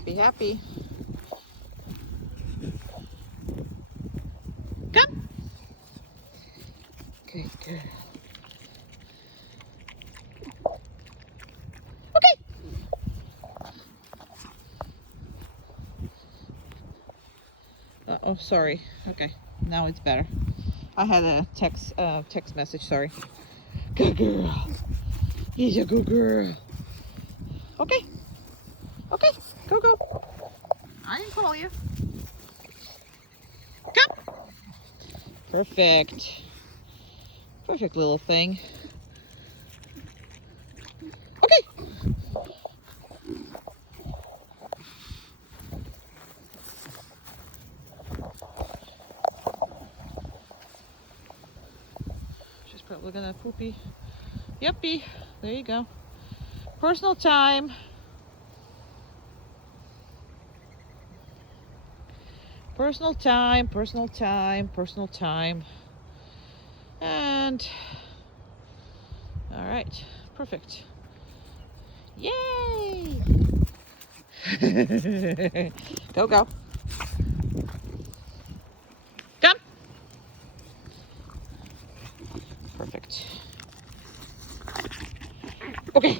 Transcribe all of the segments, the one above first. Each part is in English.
Happy, happy. Come. Good girl. Okay. Oh, sorry. Okay, now it's better. I had a text message. Sorry. Good girl. He's a good girl. Okay. Okay. Go, go. I didn't call you. Come. Perfect. Perfect little thing. Okay. She's probably gonna poopy. Yuppie. There you go. Personal time. Personal time, personal time, personal time. And all right, perfect. Yay! Go, go. Come. Perfect. Okay.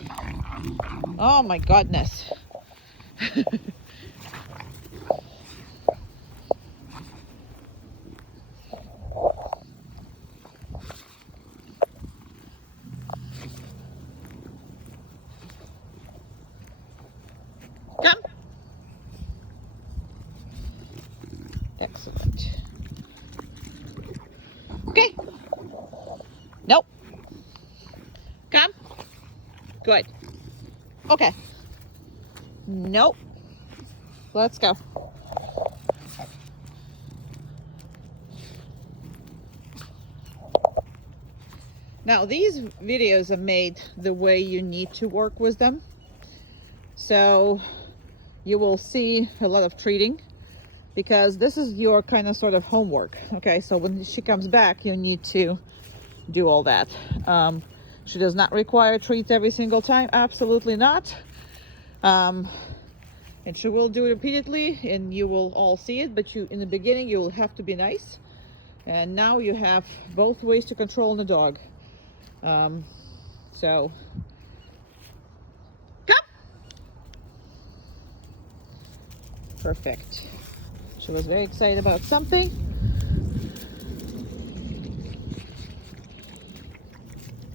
Oh my goodness. Come. Excellent. Okay. Nope. Come. Good. Okay. Nope. Let's go. Now, these videos are made the way you need to work with them. So you will see a lot of treating because this is your kind of sort of homework. Okay, so when she comes back, you need to do all that. She does not require treats every single time. Absolutely not. And she will do it repeatedly and you will all see it, but in the beginning you will have to be nice. And now you have both ways to control the dog. So come. Perfect. She was very excited about something.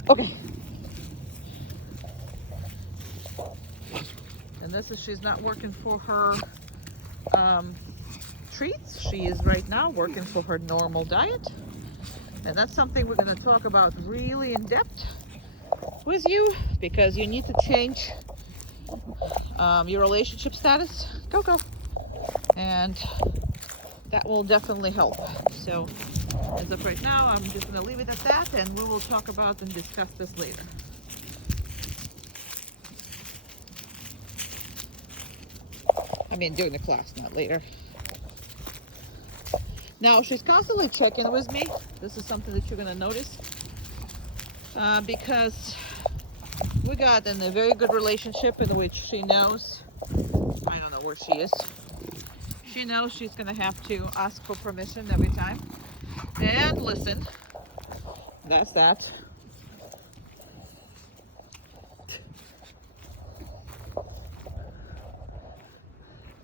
Okay. And this is, she's not working for her treats. She is right now working for her normal diet. And that's something we're going to talk about really in depth with you because you need to change your relationship status. Go, go. And that will definitely help. So as of right now, I'm just going to leave it at that and we will talk about and discuss this later. I mean, during the class, not later. Now, she's constantly checking with me. This is something that you're going to notice because we got in a very good relationship in which she knows, I don't know where she is. She knows she's going to have to ask for permission every time. And listen, that's that.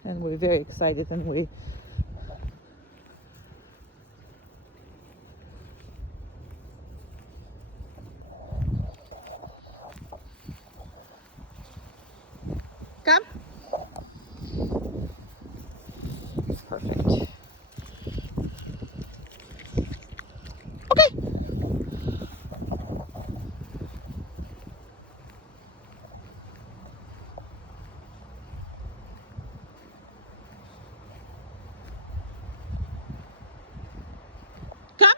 And we're very excited and we come. Perfect. Okay. Come.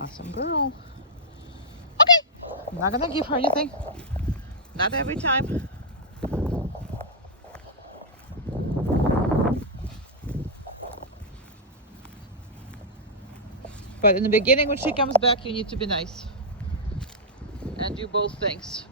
Awesome girl. Okay. I'm not gonna give her anything. Not every time. But in the beginning, when she comes back, you need to be nice and do both things.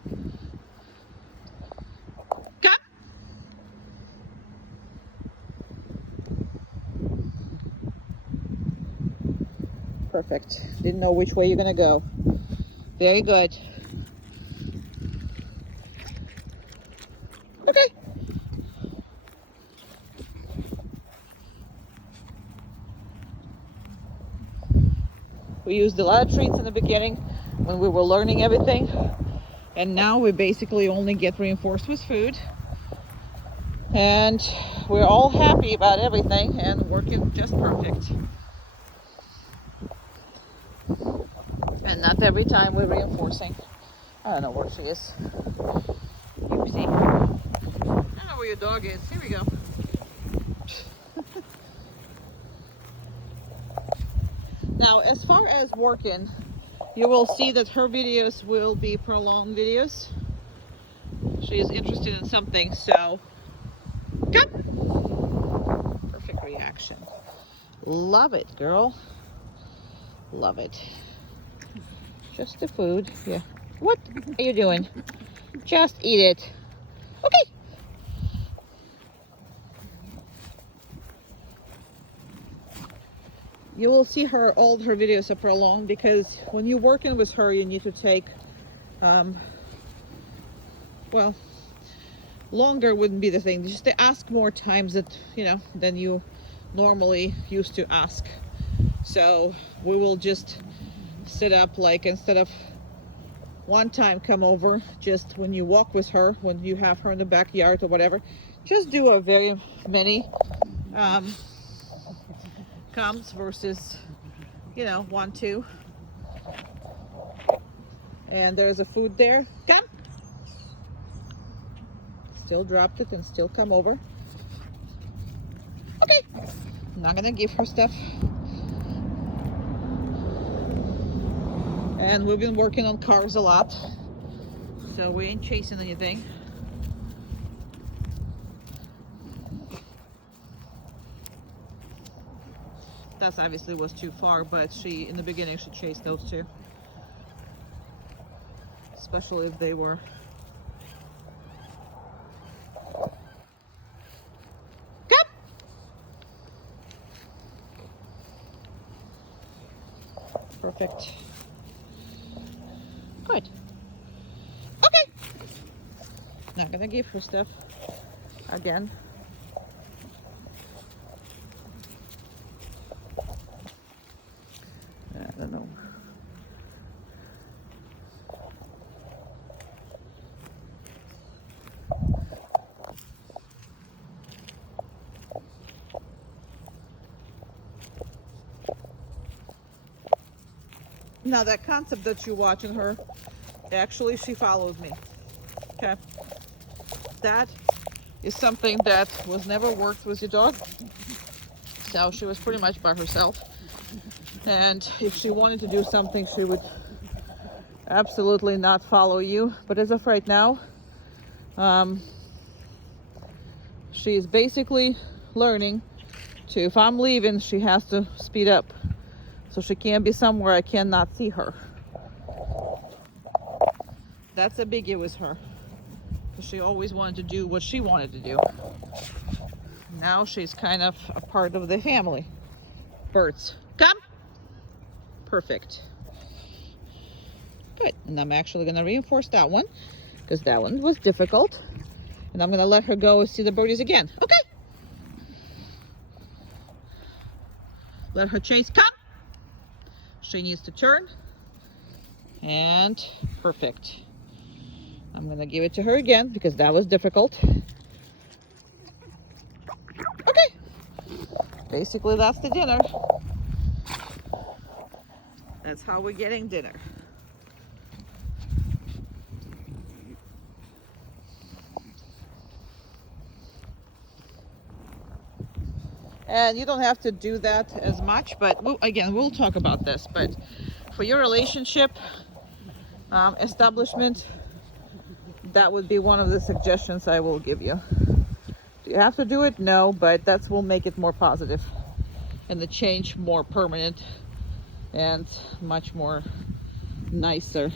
Perfect. Didn't know which way you're gonna go. Very good. Okay. We used a lot of treats in the beginning when we were learning everything, and now we basically only get reinforced with food, and we're all happy about everything and working just perfect. And not every time we're reinforcing. I don't know where she is. Oopsie. I don't know where your dog is. Here we go. Now, as far as working, you will see that her videos will be prolonged videos. She is interested in something, so come. Perfect reaction. Love it, girl. Love it. Just the food. Yeah. What are you doing? Just eat it. Okay. You will see all her videos are prolonged because when you're working with her, you need to take, well, longer wouldn't be the thing. Just to ask more times that, than you normally used to ask. So we will just set up, like, instead of one time come over, just when you walk with her, when you have her in the backyard or whatever, just do a very many comes versus 1, 2. And there's a food there. Come. Still dropped it and still come over. Okay. I'm not gonna give her stuff. And we've been working on cars a lot, so we ain't chasing anything. That obviously was too far, but in the beginning she chased those two, especially if they were come. Perfect. Good. Okay. Not gonna give her stuff again. I don't know. Now that concept that you're watching her, actually she follows me. Okay. That is something that was never worked with your dog. So she was pretty much by herself. And if she wanted to do something, she would absolutely not follow you. But as of right now, she is basically learning to, if I'm leaving, she has to speed up. So she can't be somewhere I cannot see her. That's a biggie with her. Because she always wanted to do what she wanted to do. Now she's kind of a part of the family. Birds, come. Perfect. Good. And I'm actually going to reinforce that one because that one was difficult. And I'm going to let her go see the birdies again. Okay. Let her chase. Come. She needs to turn. And perfect. I'm going to give it to her again because that was difficult. Okay. Basically, that's the dinner. That's how we're getting dinner. And you don't have to do that as much, but again, we'll talk about this. But for your relationship establishment, that would be one of the suggestions I will give you. Do you have to do it? No, but that will make it more positive and the change more permanent and much more nicer.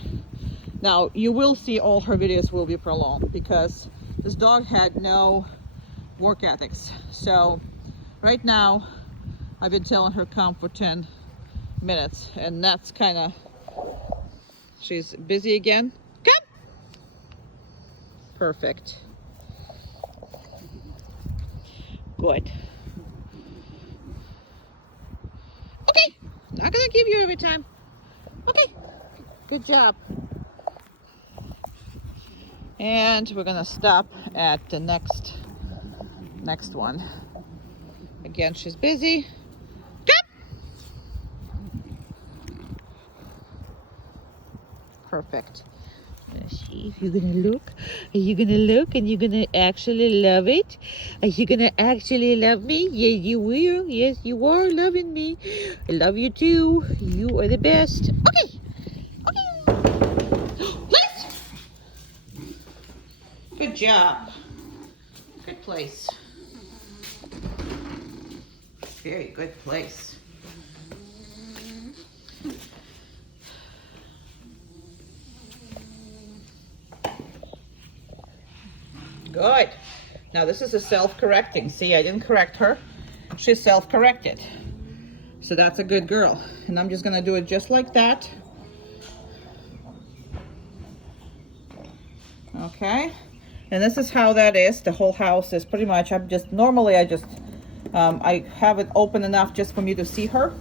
Now you will see all her videos will be prolonged because this dog had no work ethics. So right now I've been telling her come for 10 minutes, and that's kind of, she's busy again. Come. Perfect. Good. Okay, not gonna give you every time. Okay, good job. And we're gonna stop at the next one. Again, she's busy. Perfect. Let's see if you're gonna look. Are you gonna look and you're gonna actually love it? Are you gonna actually love me? Yes, you will. Yes, you are loving me. I love you too. You are the best. Okay. Okay. Let's. Good job. Good place. Very good place. Good. Now this is a self-correcting. See, I didn't correct her. She's self-corrected. So that's a good girl. And I'm just gonna do it just like that. Okay. And this is how that is. The whole house is pretty much, normally I have it open enough just for me to see her.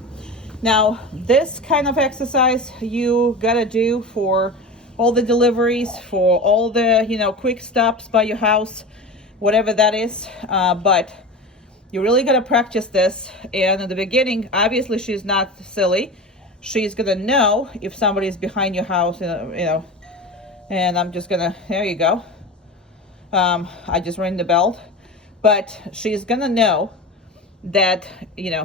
Now, this kind of exercise you gotta do for all the deliveries, for all the, quick stops by your house, whatever that is. But you really gotta practice this. And in the beginning, obviously she's not silly. She's gonna know if somebody is behind your house, and I'm just gonna, there you go. I just rang the bell, but she's gonna know that,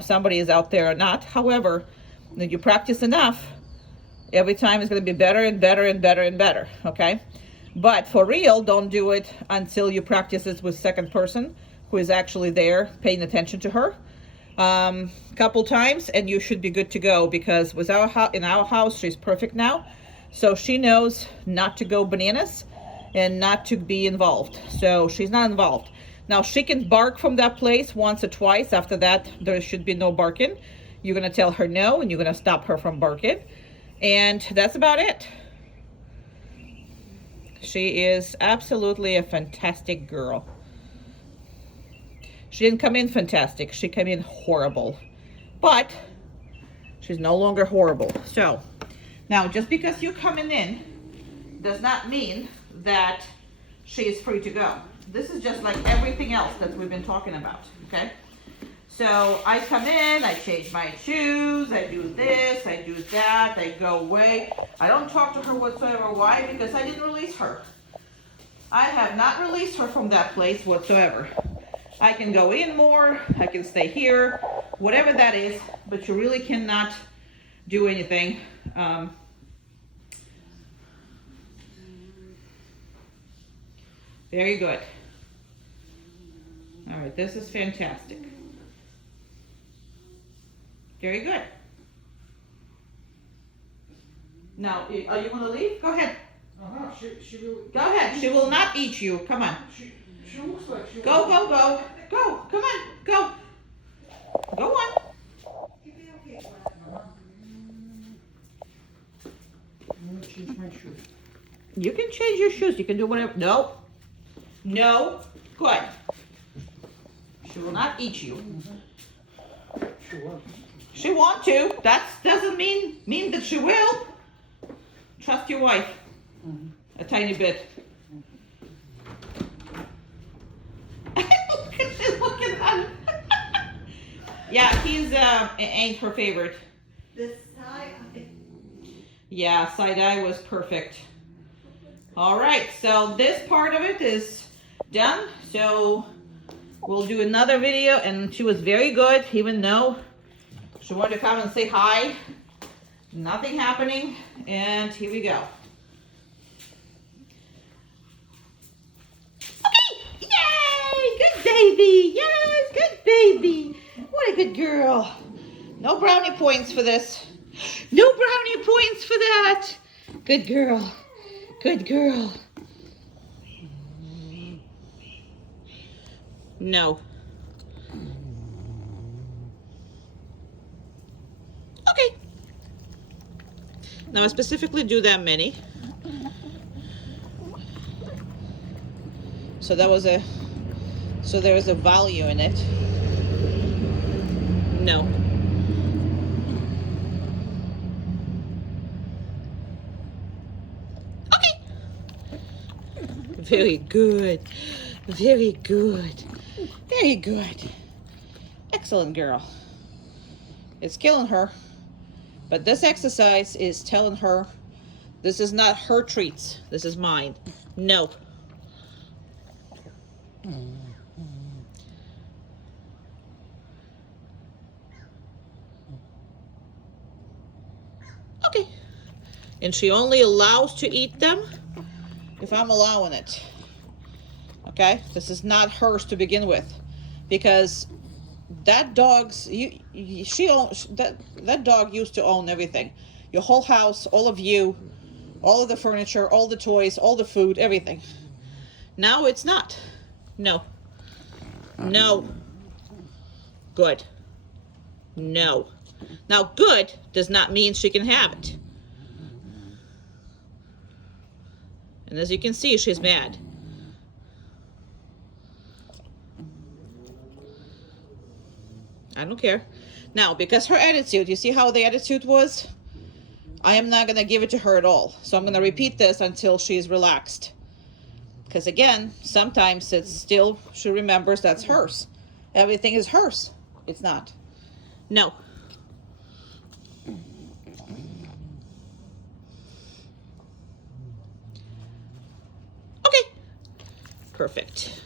somebody is out there or not. However, when you practice enough, every time it's going to be better and better and better and better. Okay. But for real, don't do it until you practice it with second person who is actually there paying attention to her. Couple times and you should be good to go, because with in our house, she's perfect now. So she knows not to go bananas and not to be involved. So she's not involved. Now she can bark from that place once or twice. After that, there should be no barking. You're going to tell her no, and you're going to stop her from barking. And that's about it. She is absolutely a fantastic girl. She didn't come in fantastic. She came in horrible. But she's no longer horrible. So now, just because you're coming in does not mean that she is free to go. This is just like everything else that we've been talking about, okay? So I come in, I change my shoes, I do this, I do that, I go away. I don't talk to her whatsoever. Why? Because I didn't release her. I have not released her from that place whatsoever. I can go in more, I can stay here, whatever that is, but you really cannot do anything. Very good. All right, this is fantastic. Very good. Now, are you going to leave? Go ahead. She will. Go ahead. She will not eat you. Come on. She looks like she. Go, go, go. Go. Come on. Go. Go on. I'm gonna change my shoes. You can change your shoes. You can do whatever. No. No. Good. She will not eat you. She wants. She want to. That doesn't mean that she will. Trust your wife. A tiny bit. She's looking at him. Yeah, he's ain't her favorite. The side. Yeah, side-eye was perfect. All right, so this part of it is done. So we'll do another video, and she was very good, even though she wanted to come and say hi. Nothing happening, and here we go. Okay, yay, good baby, yes, good baby. What a good girl. No brownie points for this. No brownie points for that. Good girl. Good girl. No. Okay. Now I specifically do that many. So there is a value in it. No. Okay. Very good. Very good. Very good. Excellent girl. It's killing her. But this exercise is telling her this is not her treats. This is mine. No. Okay. And she only allows to eat them if I'm allowing it. Okay? This is not hers to begin with. Because that dog's that dog used to own everything. Your whole house, all of you, all of the furniture, all the toys, all the food, everything. Now it's not. No. No. Good. No. Now good does not mean she can have it. And as you can see, she's mad. I don't care. Now, because her attitude, you see how the attitude was? I am not going to give it to her at all. So I'm going to repeat this until she's relaxed. Because again, sometimes it's still, she remembers that's hers. Everything is hers. It's not. No. Okay. Perfect.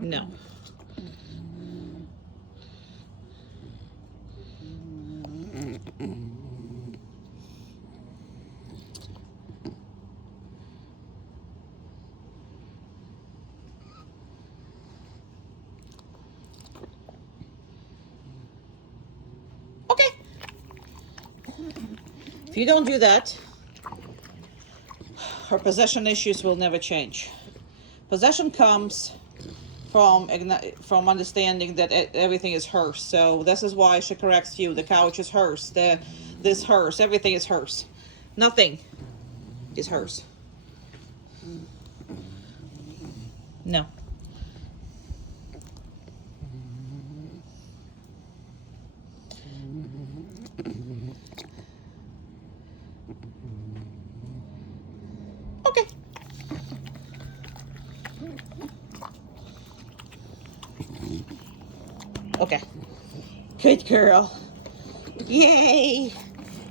No. Okay. If you don't do that, her possession issues will never change. Possession comes from understanding that everything is hers. So this is why she corrects you. The couch is hers. This hers. Everything is hers. Nothing is hers. No. Okay. Okay. Good girl. Yay!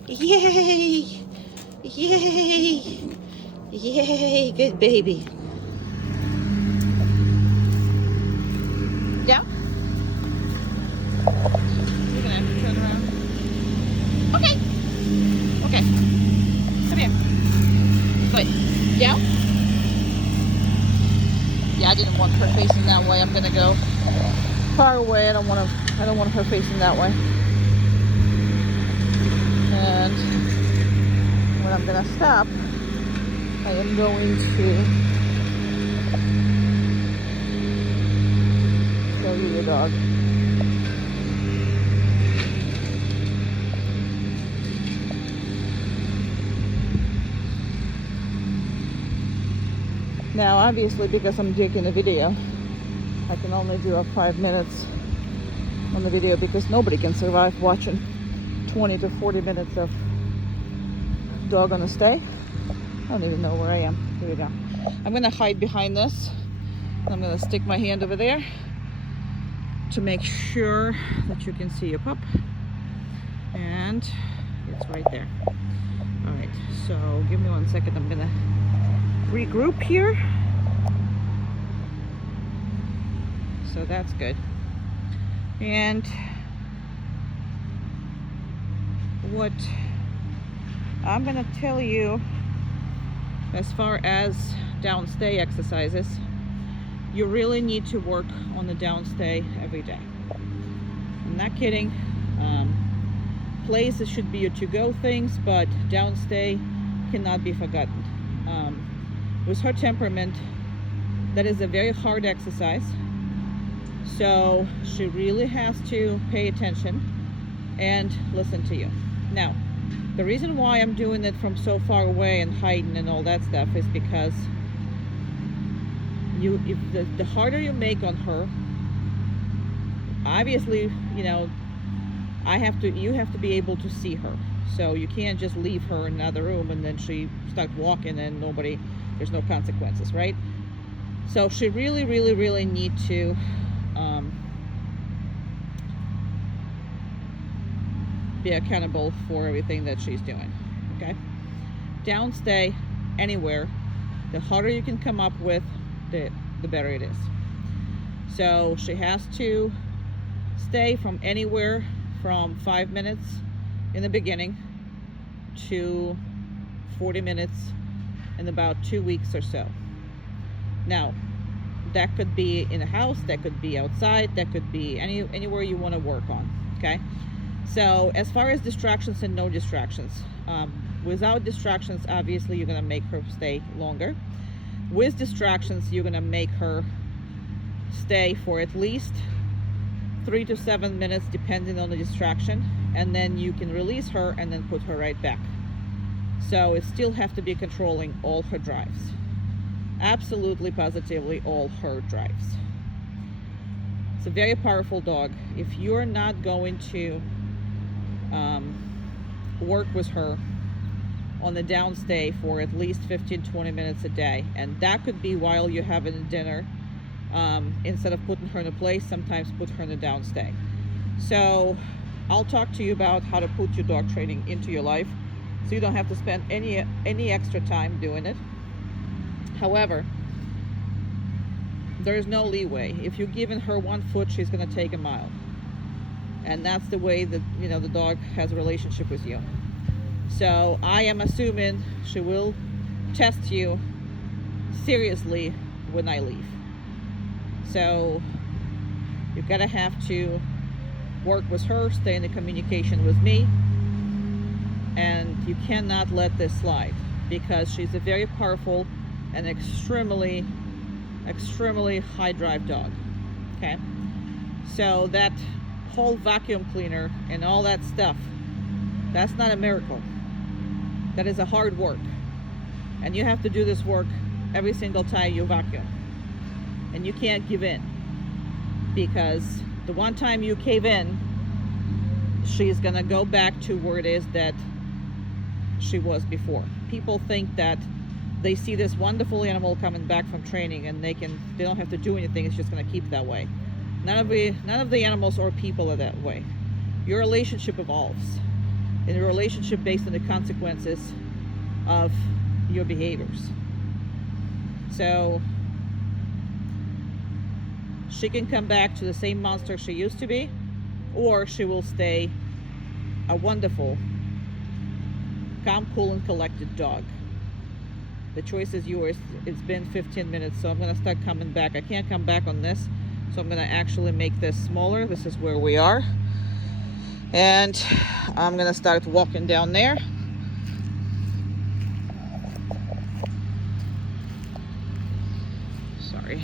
Yay! Yay! Yay! Good baby. Down? You're gonna have to turn around. Okay. Okay. Come here. Good. Down? Yeah, I didn't want her facing that way. I'm gonna go far away. I don't want her facing that way. And when I'm gonna stop, I am going to show you the dog. Now, obviously, because I'm taking a video, I can only do 5 minutes on the video because nobody can survive watching 20 to 40 minutes of dog on a stay. I don't even know where I am. Here we go. I'm gonna hide behind this. I'm gonna stick my hand over there to make sure that you can see your pup. And it's right there. All right, so give me 1 second. I'm gonna regroup here. So that's good. And what I'm gonna tell you as far as downstay exercises, you really need to work on the downstay every day. I'm not kidding. places should be your to-go things, but downstay cannot be forgotten. With her temperament, that is a very hard exercise, so she really has to pay attention and listen to you. Now, the reason why I'm doing it from so far away and hiding and all that stuff is because the harder you make on her, obviously, you know, you have to be able to see her. So you can't just leave her in another room and then she starts walking and there's no consequences, right? So she really, really, really need to be accountable for everything that she's doing, okay? Downstay anywhere, the harder you can come up with, the better it is. So she has to stay from anywhere from 5 minutes in the beginning to 40 minutes in about 2 weeks or so. Now, that could be in a house, that could be outside, that could be anywhere you want to work on, okay? So as far as distractions and no distractions, without distractions, obviously you're going to make her stay longer. With distractions, you're going to make her stay for at least 3 to 7 minutes depending on the distraction, and then you can release her and then put her right back. So it still have to be controlling all her drives. Absolutely, positively all her drives. It's a very powerful dog. If you're not going to work with her on the downstay for at least 15-20 minutes a day, and that could be while you're having dinner, instead of putting her in a place, sometimes put her in the downstay. So I'll talk to you about how to put your dog training into your life so you don't have to spend any extra time doing it. However, there's no leeway. If you're giving her 1 foot, she's going to take a mile, and that's the way that, you know, the dog has a relationship with you. So I am assuming she will test you seriously when I leave. So you're gonna have to work with her, stay in the communication with me, and you cannot let this slide because she's a very powerful and extremely high drive dog. Okay, so that whole vacuum cleaner and all that stuff, that's not a miracle. That is a hard work, and you have to do this work every single time you vacuum, and you can't give in, because the one time you cave in, she's gonna go back to where it is that she was before. People think that they see this wonderful animal coming back from training and they don't have to do anything, it's just gonna keep that way. None of the animals or people are that way. Your relationship evolves, and a relationship based on the consequences of your behaviors. So she can come back to the same monster she used to be, or she will stay a wonderful, calm, cool, and collected dog. The choice is yours. It's been 15 minutes, so I'm going to start coming back. I can't come back on this, so I'm going to actually make this smaller. This is where we are. And I'm going to start walking down there. Sorry.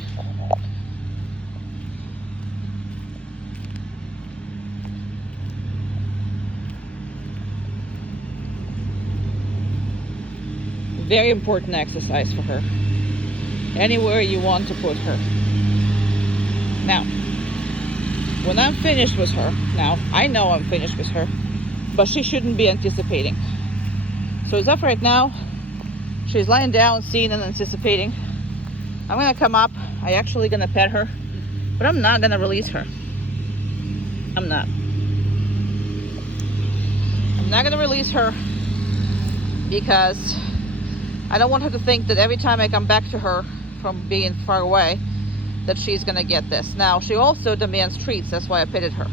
Very important exercise for her. Anywhere you want to put her. Now, when I'm finished with her, now I know I'm finished with her, but she shouldn't be anticipating. So as of right now, she's lying down, seeing and anticipating. I'm gonna come up. I actually gonna pet her, but I'm not gonna release her. I'm not gonna release her because I don't want her to think that every time I come back to her from being far away that she's gonna get this. Now, she also demands treats. That's why I petted her.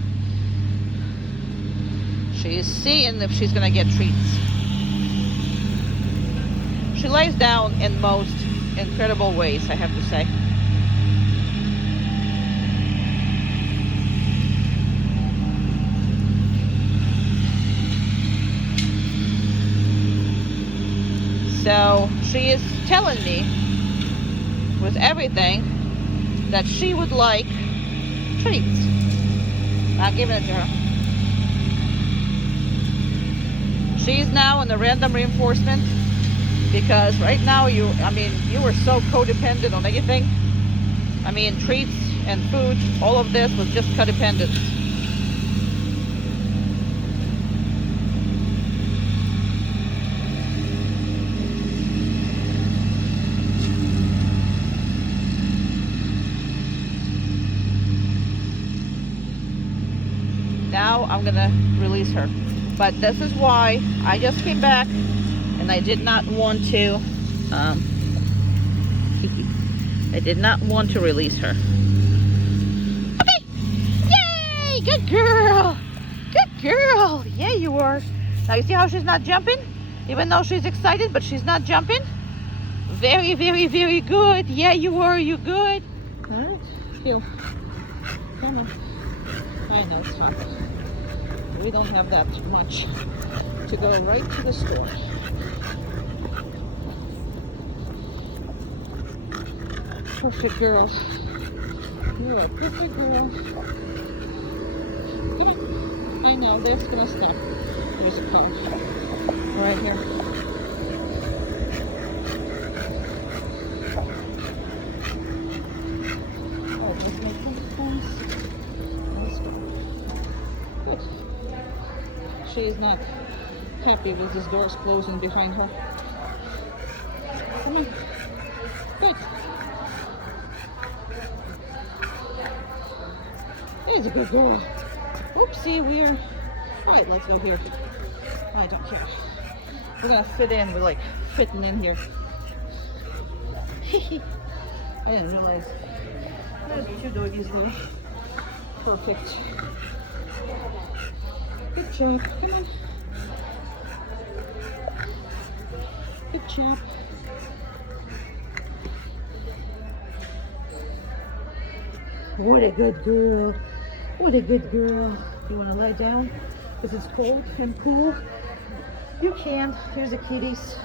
She's seeing if she's gonna get treats. She lays down in most incredible ways, I have to say. she is telling me with everything that she would like treats. I'll give it to her. She's now on the random reinforcement because right now you were so codependent on anything. I mean, treats and food, all of this was just codependence. Now I'm gonna release her. But this is why I just came back and I did not want to release her. Okay! Yay! Good girl! Good girl! Yeah, you are. Now you see how she's not jumping? Even though she's excited, but she's not jumping? Very, very, very good. Yeah, you are. You good? Alright. Heel. Come on. I know it's hot. We don't have that much to go right to the store. Perfect girl. You're a perfect girl. Come on. I know, this is gonna stop. There's a car. Right here. Oh, let's make some points. Let's go. Good. She is not happy with these doors closing behind her. Come on. Good. He's a good girl. Oopsie, we're... Alright, let's go here. I don't care. We're gonna fit in. We're like fitting in here. I didn't realize there's two doggies there. Perfect. Good job. Come on. Good job. What a good girl. What a good girl. You want to lie down? Because it's cold and cool? You can. Here's the kitties.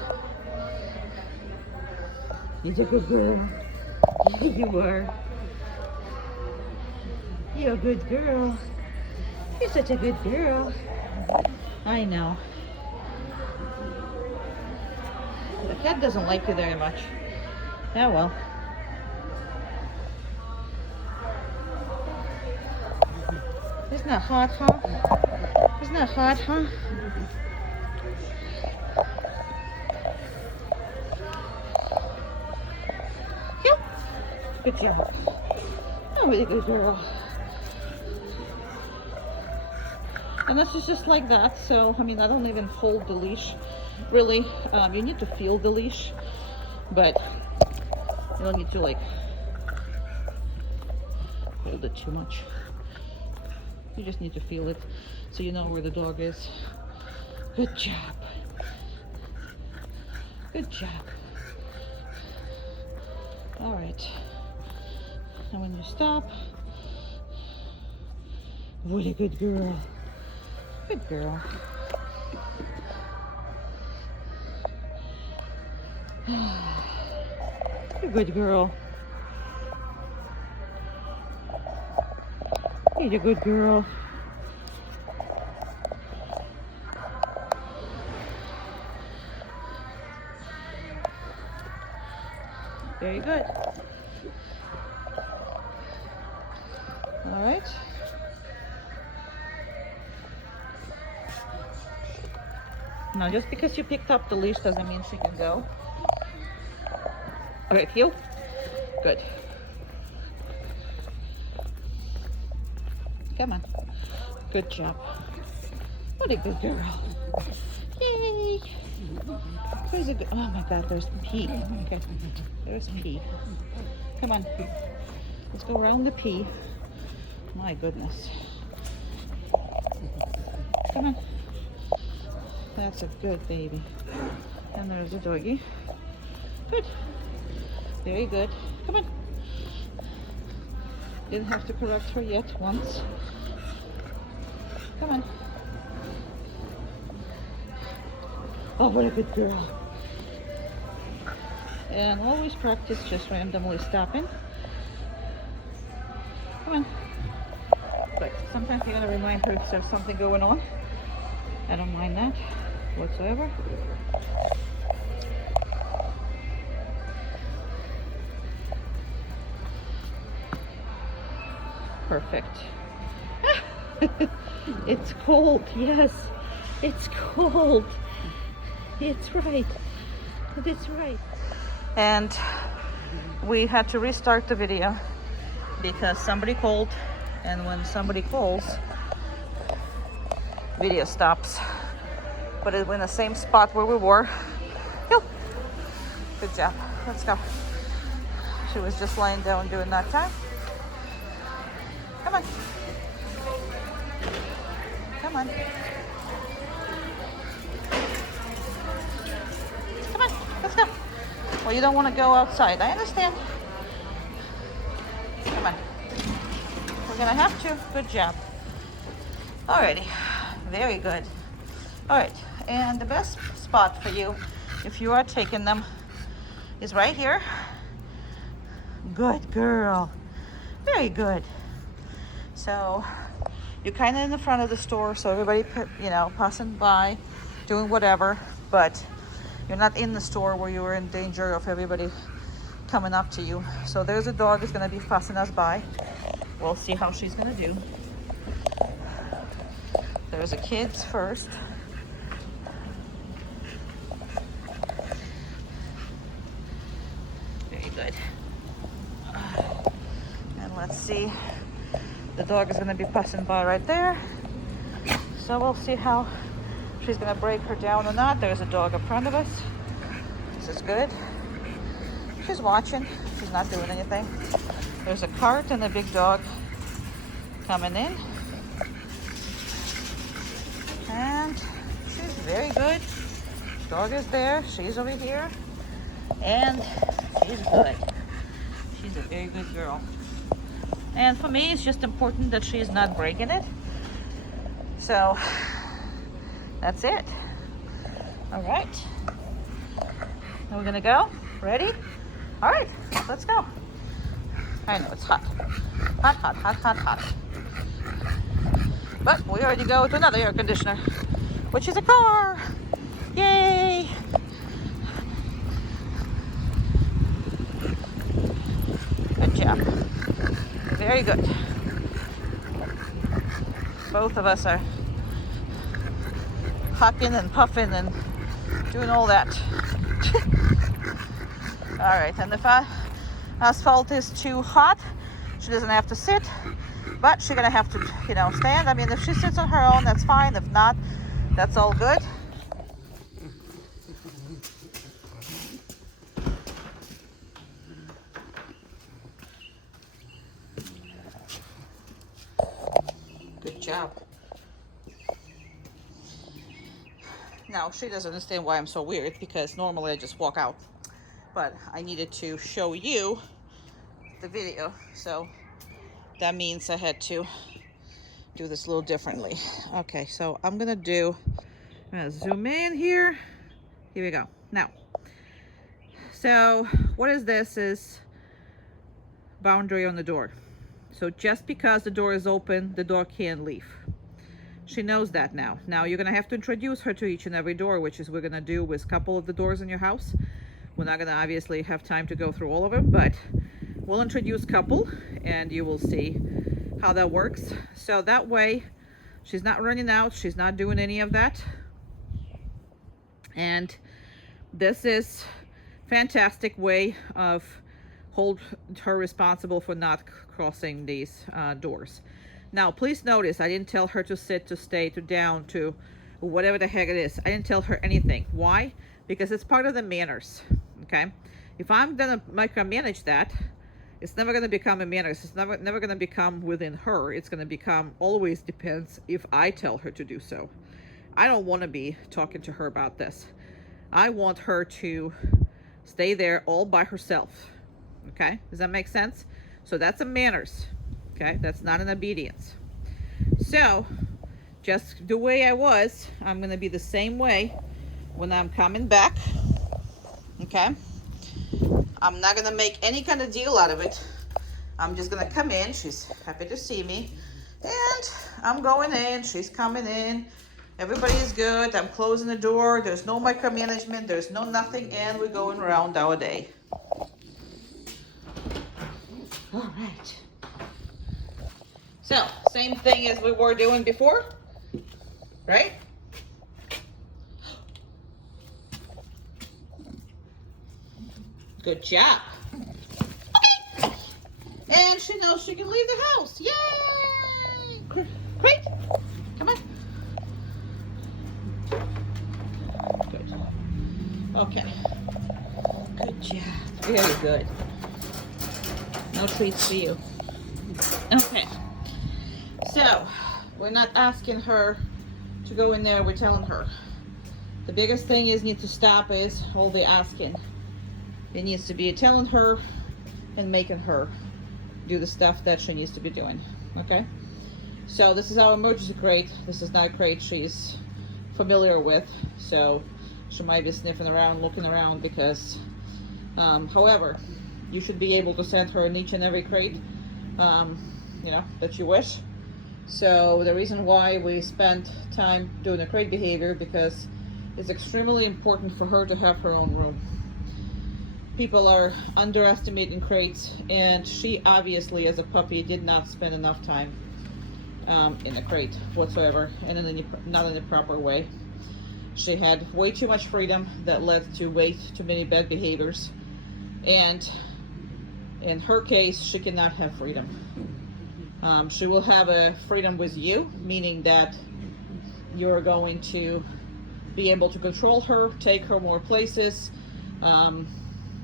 You're a good girl. You are. You're a good girl. You're such a good girl. I know. The cat doesn't like you very much. Oh well. Isn't that hot, huh? Isn't that hot, huh? Yeah. Good job. Oh, really good girl. And this is just like that, so I mean I don't even hold the leash really. You need to feel the leash, but you don't need to like hold it too much. You just need to feel it so you know where the dog is. Good job. Good job. All right. And when you stop, what a good girl. Good girl. You're a good girl. You're a good girl. Very good. All right. Now, just because you picked up the leash doesn't mean she can go. All right, heel. Good. Come on. Good job. What a good girl. Yay. Where's a good... Oh my God, there's pee. Okay, there's pee. Come on. Let's go around the pee. My goodness. Come on. That's a good baby. And there's a doggy. Good. Very good. Come on. Didn't have to correct her yet once. Come on. Oh, what a good girl. And always practice just randomly stopping. Come on. But sometimes you gotta remind her there's something going on. I don't mind that whatsoever. Perfect. It's cold, yes. It's cold. It's right. It's right. And we had to restart the video because somebody called, and when somebody calls, video stops. But it's in the same spot where we were. Yo. Good job. Let's go. She was just lying down doing that time. Come on. Come on. Come on. Let's go. Well, you don't want to go outside. I understand. Come on. We're going to have to. Good job. Alrighty. Very good. Alright. And the best spot for you, if you are taking them, is right here. Good girl. Very good. So you're kind of in the front of the store, so everybody, you know, passing by, doing whatever, but you're not in the store where you're in danger of everybody coming up to you. So there's a dog that's going to be passing us by. We'll see how she's going to do. There's a kids first. Very good. And let's see. The dog is going to be passing by right there. So we'll see how she's going to break her down or not. There's a dog in front of us. This is good. She's watching. She's not doing anything. There's a cart and a big dog coming in. And she's very good. Dog is there. She's over here. And she's good. She's a very good girl. And for me, it's just important that she's not breaking it. So that's it. All right. Are we gonna go? Ready? All right, let's go. I know it's hot. Hot, hot, hot, hot, hot. But we already go to another air conditioner, which is a car. Yay! Good job. Very good. Both of us are hucking and puffing and doing all that. All right, and if asphalt is too hot, she doesn't have to sit, but she's gonna have to, you know, stand. I mean, if she sits on her own, that's fine. If not, that's all good. Good job. Now, she doesn't understand why I'm so weird, because normally I just walk out. But I needed to show you the video, so that means I had to do this a little differently. Okay, so I'm gonna zoom in here. Here we go. Now, so what is this? Is boundary on the door. So just because the door is open, the dog can't leave. She knows that now. Now you're gonna have to introduce her to each and every door, which is we're gonna do with a couple of the doors in your house. We're not gonna obviously have time to go through all of them, but we'll introduce a couple and you will see how that works. So that way she's not running out, she's not doing any of that. And this is fantastic way of hold her responsible for not crossing these doors. Now, please notice, I didn't tell her to sit, to stay, to down, to whatever the heck it is. I didn't tell her anything. Why? Because it's part of the manners, okay? If I'm gonna micromanage that, it's never gonna become a manners. It's never gonna become within her. It's gonna become, always depends if I tell her to do so. I don't wanna be talking to her about this. I want her to stay there all by herself, okay? Does that make sense? So that's a manners. Okay, that's not an obedience. So, just the way I was, I'm gonna be the same way when I'm coming back. Okay, I'm not gonna make any kind of deal out of it. I'm just gonna come in. She's happy to see me. And I'm going in, she's coming in. Everybody is good. I'm closing the door. There's no micromanagement. There's no nothing, and we're going around our day. All right. So, same thing as we were doing before, right? Good job. Okay. And she knows she can leave the house. Yay! Great. Come on. Good. Okay. Good job. Very good. No treats for you. Okay. So, we're not asking her to go in there, we're telling her. The biggest thing is need to stop is all the asking. It needs to be telling her and making her do the stuff that she needs to be doing. Okay? So this is our emergency crate. This is not a crate she's familiar with. So she might be sniffing around, looking around because, however, you should be able to send her in each and every crate, you know, that you wish. So the reason why we spent time doing the crate behavior, because it's extremely important for her to have her own room. People are underestimating crates, and she obviously as a puppy did not spend enough time in the crate whatsoever, and not in the proper way. She had way too much freedom that led to way too many bad behaviors, and in her case she cannot have freedom. She will have a freedom with you, meaning that you're going to be able to control her, take her more places,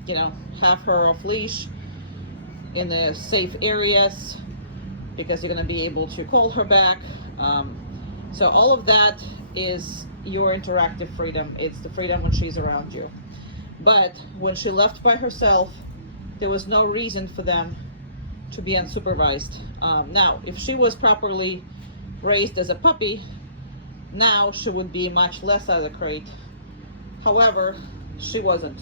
you know, have her off leash in the safe areas, because you're going to be able to call her back. So all of that is your interactive freedom. It's the freedom when she's around you. But when she left by herself, there was no reason for them to be unsupervised. Now, if she was properly raised as a puppy, now she would be much less out of the crate. However, she wasn't.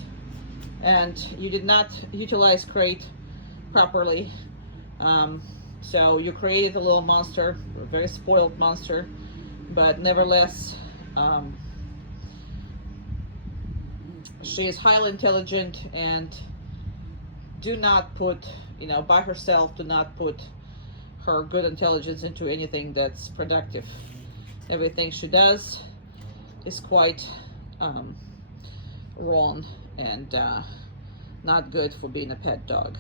And you did not utilize crate properly. So you created a little monster, a very spoiled monster, but nevertheless, she is highly intelligent, and do not put, you know, by herself, do not put her good intelligence into anything that's productive. Everything she does is quite wrong and not good for being a pet dog.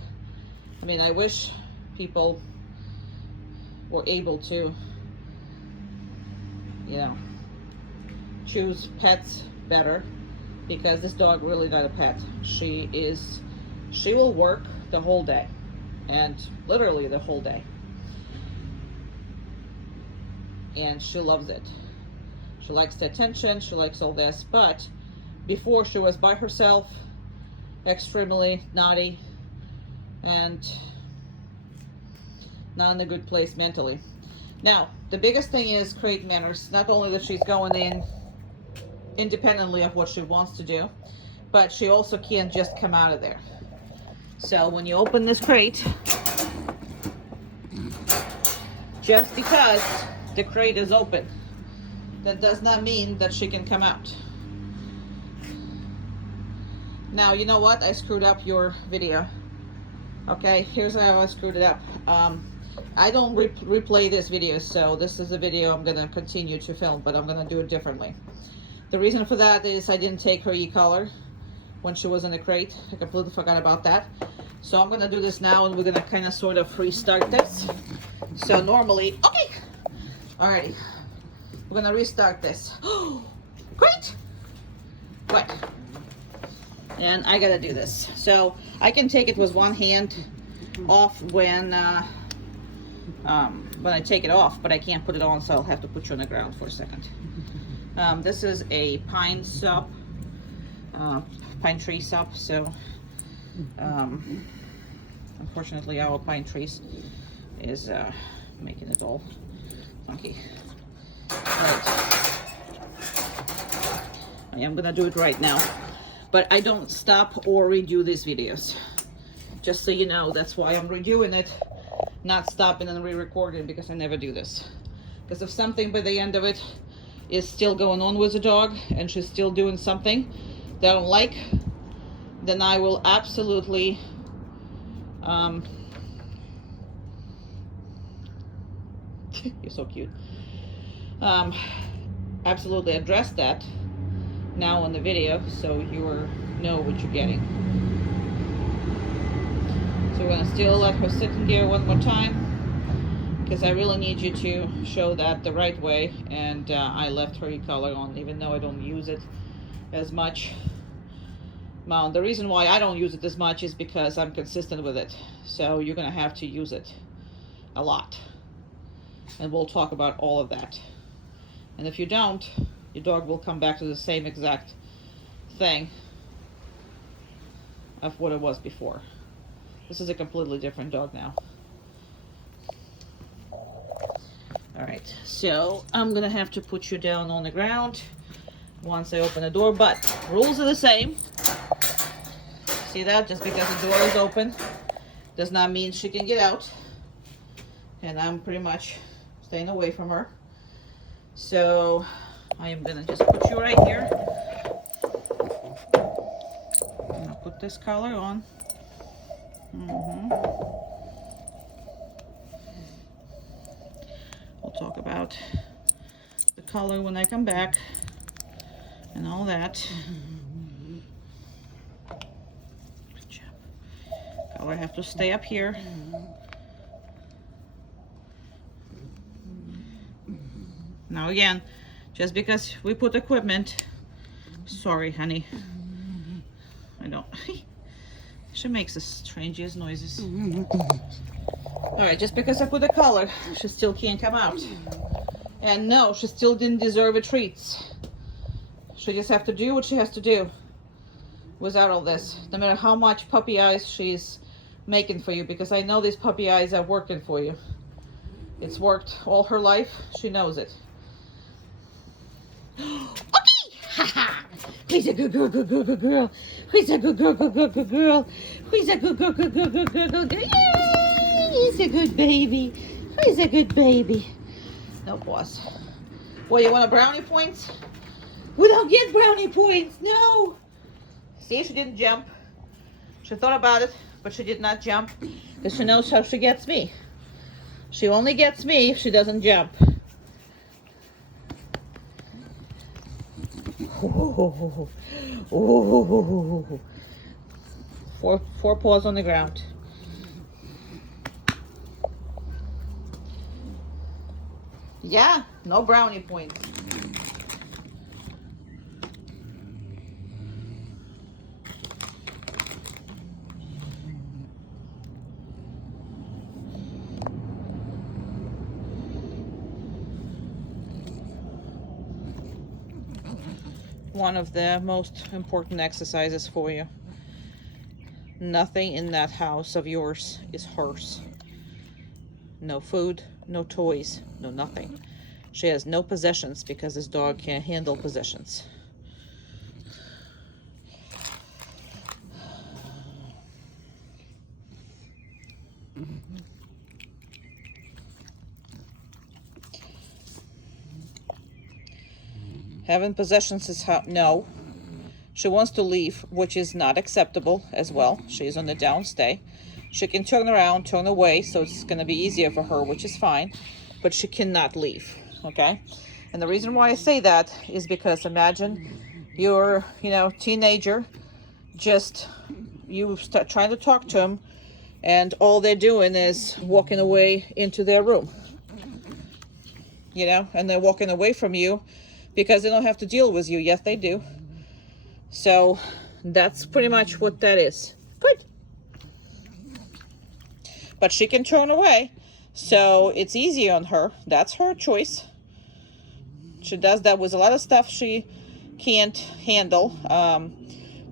I mean, I wish people were able to, you know, choose pets better, because this dog really not a pet. She will work the whole day, and literally the whole day, and she loves it. She likes the attention, she likes all this. But before, she was by herself, extremely naughty, and not in a good place mentally. Now, the biggest thing is crate manners. Not only that she's going in independently of what she wants to do, but she also can't just come out of there. So when you open this crate, just because the crate is open, that does not mean that she can come out. Now, you know what? I screwed up your video. Okay, here's how I screwed it up. I don't replay this video, so this is a video I'm gonna continue to film, but I'm gonna do it differently. The reason for that is I didn't take her e-collar when she was in the crate. I completely forgot about that. So I'm gonna do this now, and we're gonna kind of sort of restart this. So normally, okay, alrighty, we're gonna restart this. Oh, great! What? And I gotta do this. So I can take it with one hand off when I take it off, but I can't put it on, so I'll have to put you on the ground for a second. This is a pine sap, pine tree sap. So unfortunately, our pine trees is making it all funky. Right. I am gonna do it right now. But I don't stop or redo these videos. Just so you know, that's why I'm redoing it, not stopping and re-recording, because I never do this. Because if something by the end of it is still going on with the dog and she's still doing something that I don't like, then I will absolutely you're so cute. Absolutely address that now on the video, so you know what you're getting. So we're gonna still let her sit in here one more time, because I really need you to show that the right way. And I left her e-collar on, even though I don't use it as much. Now, the reason why I don't use it as much is because I'm consistent with it. So you're gonna have to use it a lot. And we'll talk about all of that. And if you don't, your dog will come back to the same exact thing of what it was before. This is a completely different dog now. All right, so I'm gonna have to put you down on the ground once I open the door, but rules are the same. See that? Just because the door is open does not mean she can get out. And I'm pretty much staying away from her. So I am gonna just put you right here. I'm gonna put this collar on. We'll talk about the color when I come back and all that. Good job. Color have to stay up here. Now again, just because we put equipment, sorry honey, I don't, she makes the strangest noises. All right, just because I put a collar, she still can't come out. And no, she still didn't deserve a treat. She just have to do what she has to do without all this, no matter how much puppy eyes she's making for you, because I know these puppy eyes are working for you. It's worked all her life, she knows it. Okay! Haha! Who's a good girl, good girl, good girl? Who's a good girl, good girl, good girl? Who's a good girl, good girl, good girl, good girl? Yay! He's a good baby. Who's a good baby? No, boss. Well, you want a brownie points? We don't get brownie points, no! See, she didn't jump. She thought about it, but she did not jump, because she knows how she gets me. She only gets me if she doesn't jump. Ooh. Ooh. Four paws on the ground. Yeah, no brownie points. One of the most important exercises for you. Nothing in that house of yours is hers. No food, no toys, no nothing. She has no possessions, because this dog can't handle possessions. Having possessions is how, no. She wants to leave, which is not acceptable as well. She's on the downstay. She can turn around, turn away, so it's going to be easier for her, which is fine. But she cannot leave, okay? And the reason why I say that is because imagine you're, teenager, just you start trying to talk to them, and all they're doing is walking away into their room. And they're walking away from you because they don't have to deal with you. Yes, they do. So that's pretty much what that is. Good. But she can turn away, so it's easy on her. That's her choice. She does that with a lot of stuff she can't handle,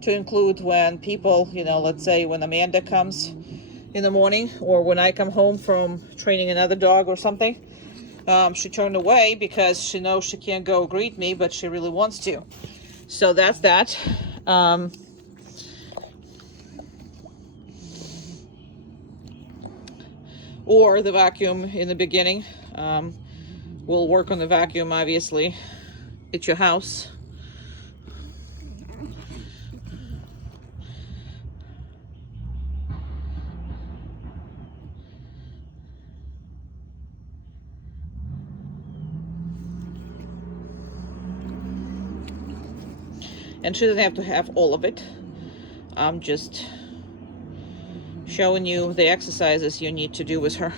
to include when people, let's say when Amanda comes in the morning, or when I come home from training another dog or something. She turned away because she knows she can't go greet me, but she really wants to. So that's that. or the vacuum in the beginning. We'll work on the vacuum, obviously. It's your house. And she doesn't have to have all of it. I'm just showing you the exercises you need to do with her.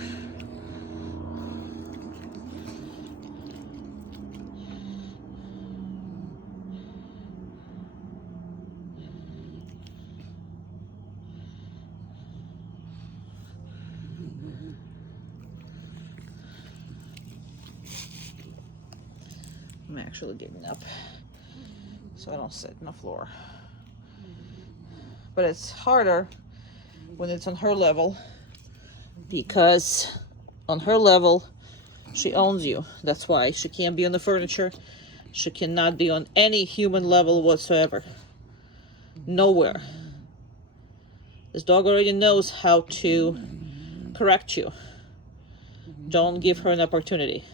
I'm actually getting up so I don't sit on the floor. But it's harder when it's on her level, because on her level, she owns you. That's why she can't be on the furniture. She cannot be on any human level whatsoever. Nowhere. This dog already knows how to correct you. Don't give her an opportunity.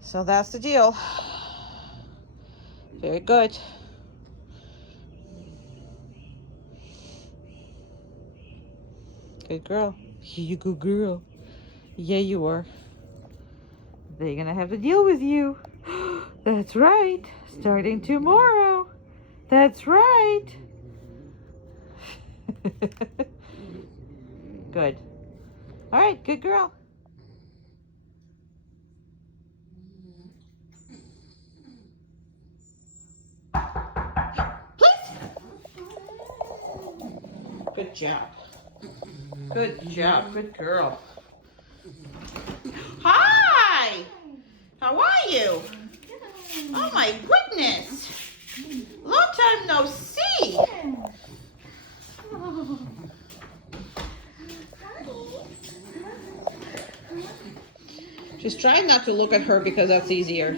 So that's the deal. Very good. Good girl. You good girl. Yeah, you are. They're gonna have to deal with you. That's right. Starting tomorrow. That's right. Good. All right, good girl. Good job. Good job. Good girl. Hi! How are you? Oh my goodness! Long time no see! She's trying not to look at her because that's easier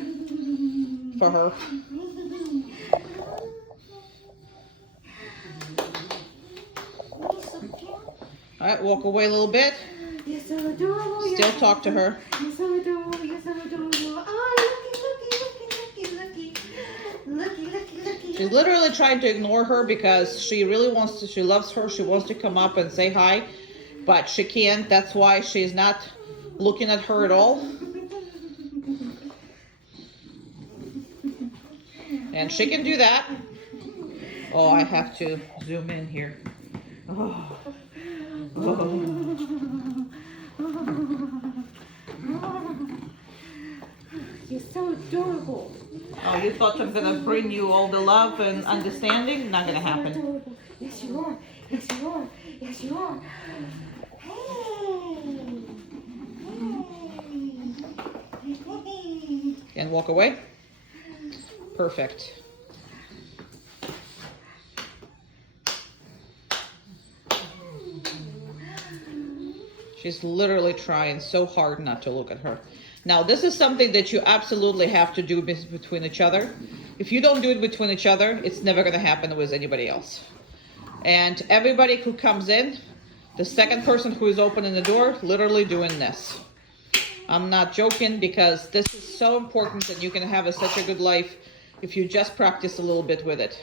for her. All right, walk away a little bit. You're so adorable. Still talk to her. You're so adorable. You're so adorable. Oh, looky. She's literally trying to ignore her because she really wants to, she loves her. She wants to come up and say hi, but she can't. That's why she's not looking at her at all. And she can do that. Oh, I have to zoom in here. Oh. You're so adorable. Oh, you thought I'm gonna bring you all the love and understanding? Not gonna happen. Adorable. Yes, you are. Yes, you are. Yes, you are. Hey. And walk away. Perfect. She's literally trying so hard not to look at her. Now, this is something that you absolutely have to do between each other. If you don't do it between each other, it's never going to happen with anybody else. And everybody who comes in, the second person who is opening the door, literally doing this. I'm not joking, because this is so important, and you can have such a good life if you just practice a little bit with it.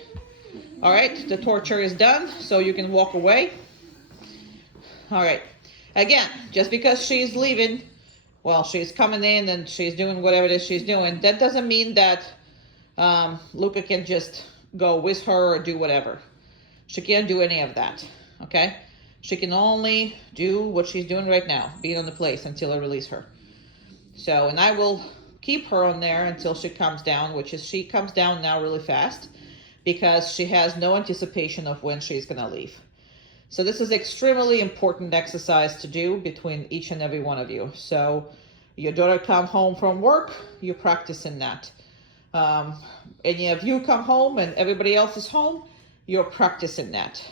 All right, the torture is done, so you can walk away. All right. Again, just because she's leaving, well, she's coming in and she's doing whatever it is she's doing, that doesn't mean that Lucca can just go with her or do whatever. She can't do any of that, okay? She can only do what she's doing right now, being on the place until I release her. So, and I will keep her on there until she comes down, which is she comes down now really fast because she has no anticipation of when she's going to leave. So this is extremely important exercise to do between each and every one of you. So your daughter come home from work, you're practicing that. Any of you come home and everybody else is home, you're practicing that.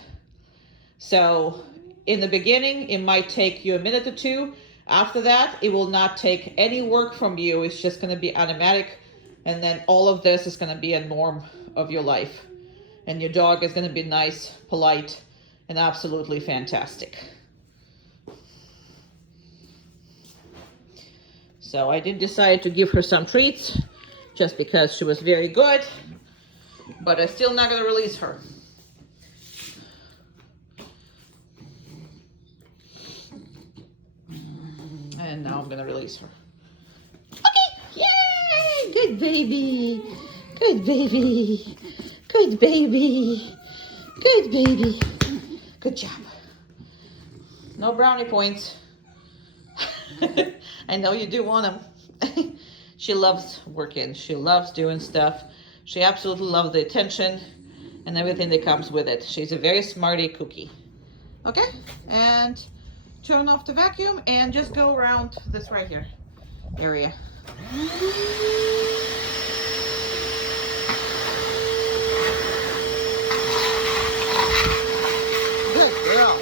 So in the beginning, it might take you a minute or two. After that, it will not take any work from you. It's just going to be automatic. And then all of this is going to be a norm of your life. And your dog is going to be nice, polite, and absolutely fantastic. So I did decide to give her some treats just because she was very good, but I'm still not going to release her. And now I'm going to release her. Okay, yay! Good baby, good baby, good baby, good baby. Good job. No brownie points. I know you do want them. She loves working. She loves doing stuff. She absolutely loves the attention and everything that comes with it. She's a very smarty cookie. Okay, and turn off the vacuum and just go around this right here area. Good girl.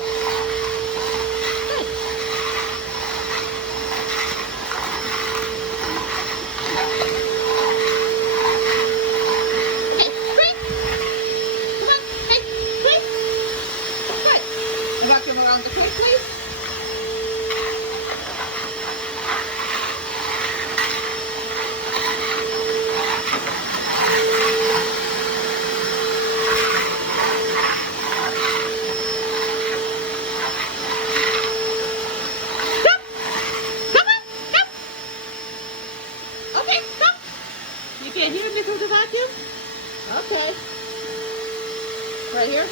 Around the crate, please. Come on, come. Okay, come. You can't hear me through the vacuum? Okay. Right here.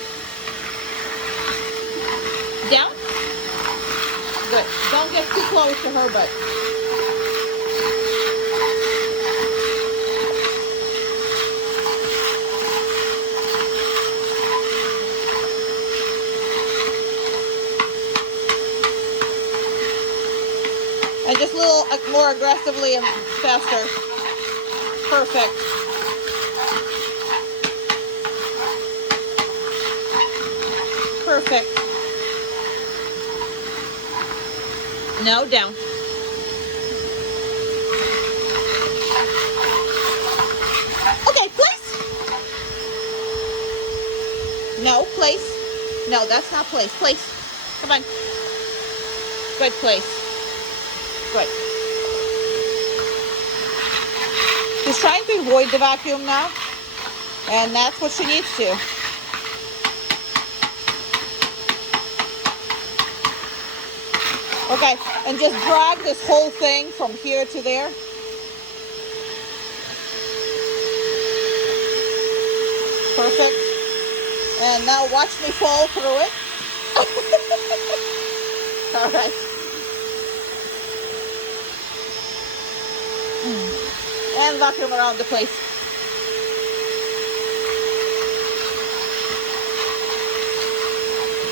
Down. Good. Don't get too close to her butt. And just a little more aggressively and faster. Perfect. Perfect. No, down. Okay, place. No, place. No, that's not place. Place. Come on. Good place. Good. She's trying to avoid the vacuum now, and that's what she needs to. Okay, and just drag this whole thing from here to there. Perfect. And now watch me fall through it. All right. And vacuum around the place.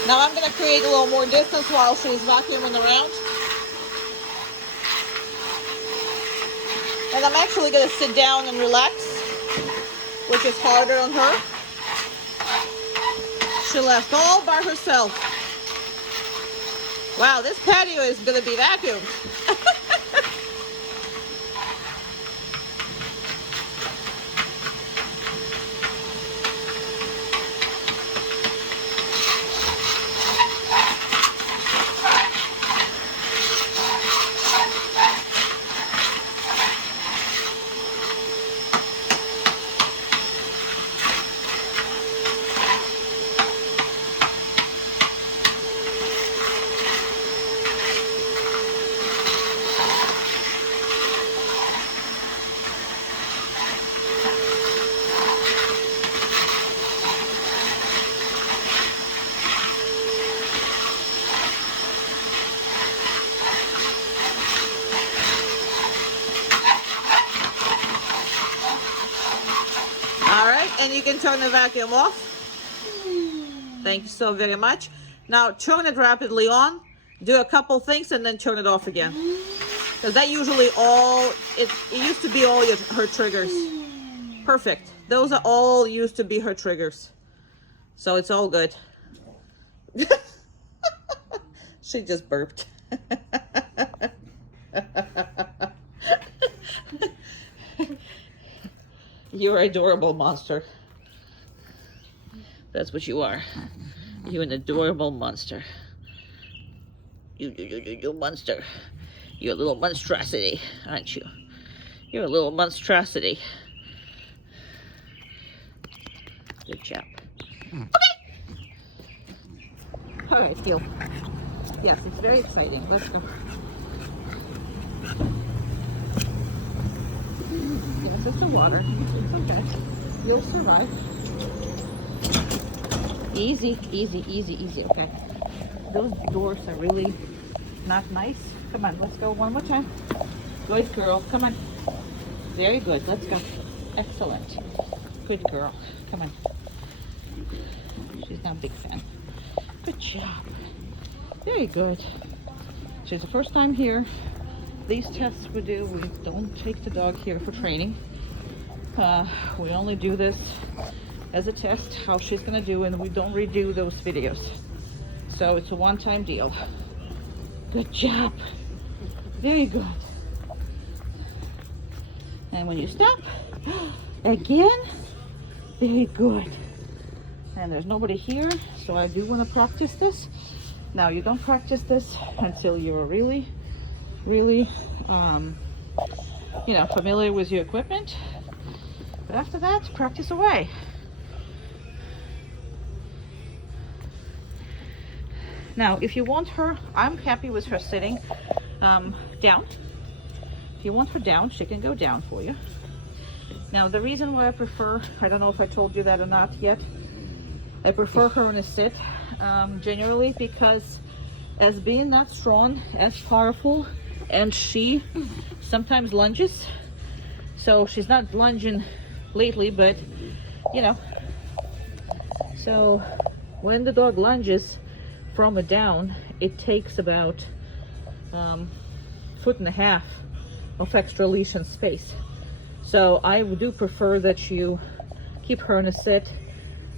Now I'm going to create a little more distance while she's vacuuming around. And I'm actually going to sit down and relax, which is harder on her. She left all by herself. Wow, this patio is going to be vacuumed. And you can turn the vacuum off. Thank you so very much. Now turn it rapidly on, do a couple things, and then turn it off again. Because that usually all, it used to be all her triggers. Perfect. Those are all used to be her triggers. So it's all good. She just burped. You're an adorable monster. That's what you are. You're an adorable monster. You monster. You're a little monstrosity, aren't you? You're a little monstrosity. Good job. Okay. All right, heel. Yes, it's very exciting. Let's go. Give us just the water. It's okay. You'll survive. Easy, easy, easy, easy. Okay. Those doors are really not nice. Come on, let's go one more time. Good girl. Come on. Very good. Let's go. Excellent. Good girl. Come on. She's not a big fan. Good job. Very good. She's the first time here. These tests we do, we don't take the dog here for training. We only do this as a test, how she's gonna do, and we don't redo those videos. So it's a one-time deal. Good job. Very good. And when you stop, again, very good. And there's nobody here, so I do want to practice this. Now, you don't practice this until you're really, really, familiar with your equipment. But after that, practice away. Now, if you want her, I'm happy with her sitting down. If you want her down, she can go down for you. Now, the reason why I prefer, I don't know if I told you that or not yet, I prefer her in a sit generally because as being not strong, as powerful, and she sometimes lunges. So she's not lunging lately, but so when the dog lunges from a down, it takes about 1.5 foot of extra leash and space. So I do prefer that you keep her in a sit,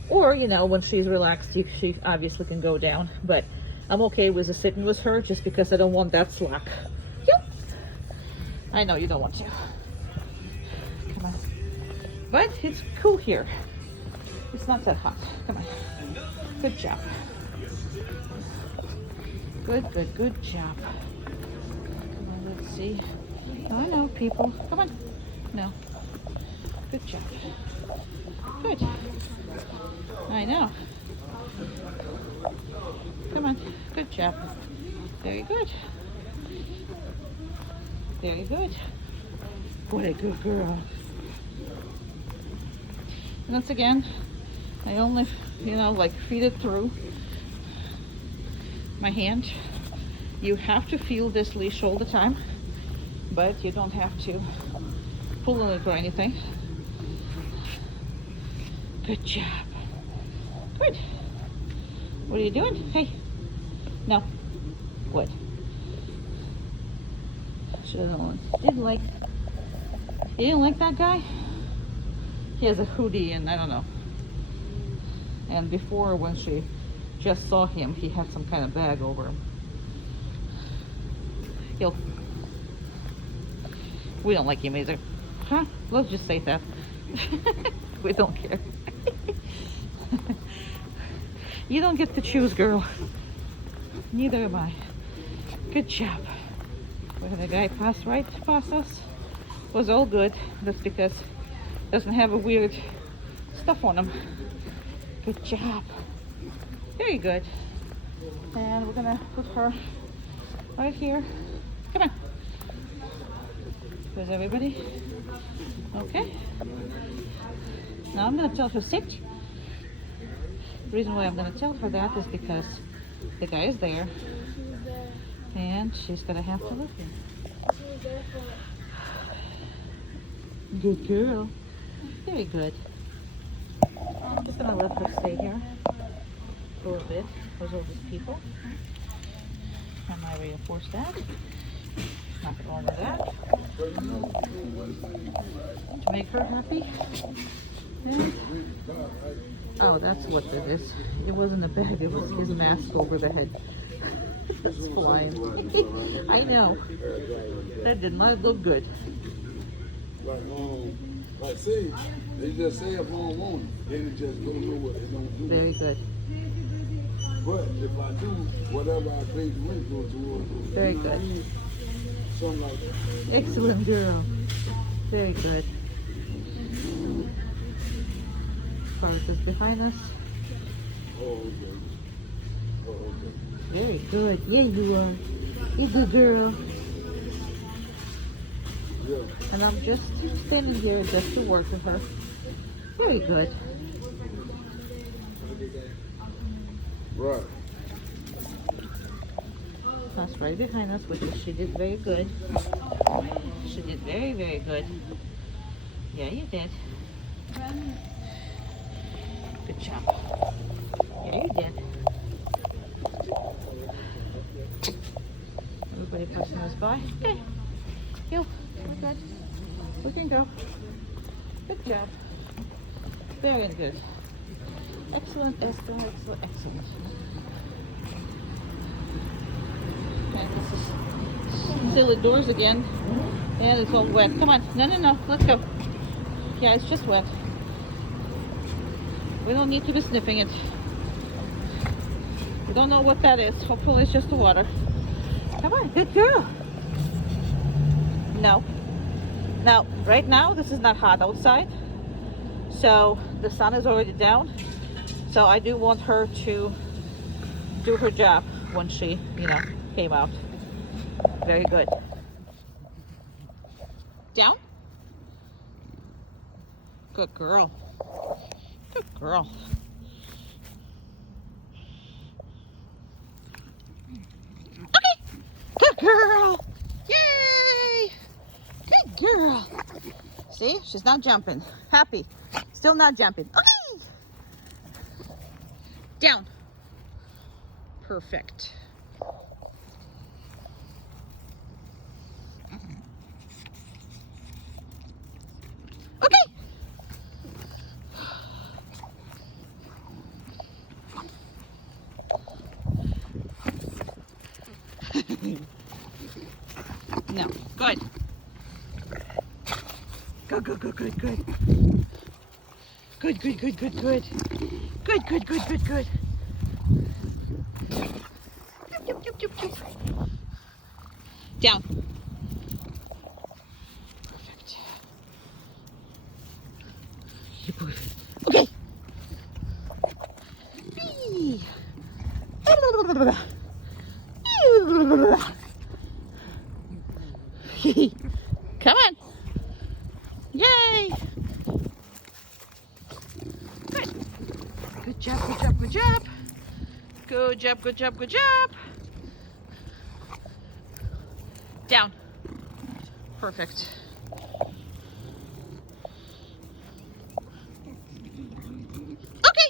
or when she's relaxed, she obviously can go down, but I'm okay with sitting with her just because I don't want that slack. Yep. I know you don't want to. Come on. But it's cool here. It's not that hot. Come on. Good job. Good, good, good job. Come on, let's see. I know, people. Come on. No. Good job. Good. I know. Come on. Good job. Very good. Very good. What a good girl. And once again, I only, feed it through my hand. You have to feel this leash all the time, but you don't have to pull on it or anything. Good job. Good. What are you doing? Hey. No. What? You didn't like that guy? He has a hoodie and I don't know. And before, when she just saw him, he had some kind of bag over him. We don't like him either. Huh? Let's just say that. We don't care. You don't get to choose, girl. Neither am I. Good job. Where the guy passed right past us was all good. That's because it doesn't have a weird stuff on him. Good job. Very good. And we're gonna put her right here. Come on. Where's everybody? Okay. Now I'm gonna tell her sit. The reason why I'm gonna tell her that is because the guy is there and she's gonna have to look him. Good girl. Very good. I'm just gonna let her stay here for a bit because all these people. I might reinforce that. Nothing wrong with that. To make her happy. And Oh, that's what it is. It wasn't a bag, it was his mask over the head. That's flying. I know. That did not look good. Like say, they just say if mom want it, then it just don't know what they don't do. Very good. But if I do, whatever I pay the rent goes towards. Very good. Something like that. Excellent girl. Very good. Park is behind us. Oh, okay. Oh, okay. Very good. Yeah, you are. You good girl. Yeah. And I'm just standing here just to work with her. Very good. Right. That's right behind us, which is she did very good. She did very, very good. Yeah, you did. Good job. Yeah, you did. Everybody passing us by. Okay. You. We're good. We can go. Good job. Very good. Excellent, excellent, excellent, excellent. Okay, this is silly doors again. And it's all wet. Come on. No, no, no. Let's go. Yeah, it's just wet. We don't need to be sniffing it. We don't know what that is. Hopefully it's just the water. Come on, good girl. No. Now, right now, this is not hot outside. So the sun is already down. So I do want her to do her job when she, came out. Very good. Down. Good girl. Good girl. Okay. Good girl. Yay. Good girl. See, she's not jumping. Happy. Still not jumping. Okay. Down. Perfect. Okay. No. Good. Good, good, good, good, good. Good, good, good, good, good. Good, good, good, good, good. Yup, yup, yup, yup, yup. Down. Perfect. Okay. Whee. Come on. Yay. Good. Good job, good job, good job. Good job, good job, good job. Down. Perfect. Okay.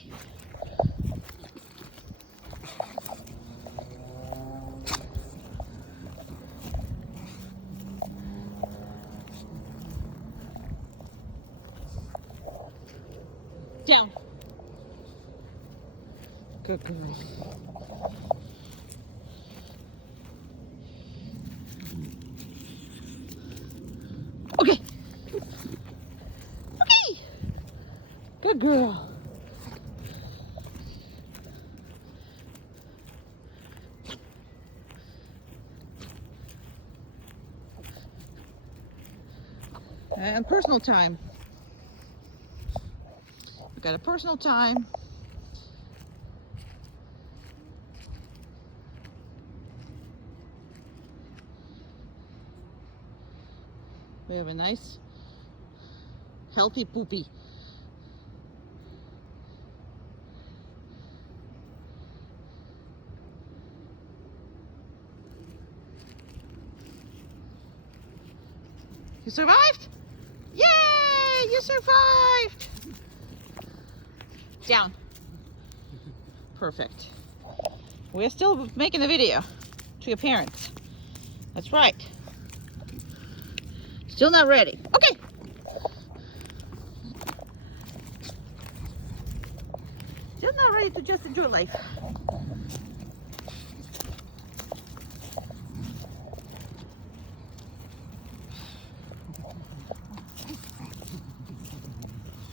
Down. Good girl. Okay. Okay. Good girl. And personal time. We got a personal time. We have a nice, healthy poopy. You survived? Yay! You survived! Down. Perfect. We're still making a video to your parents. That's right. Still not ready. Okay. not ready to just enjoy life.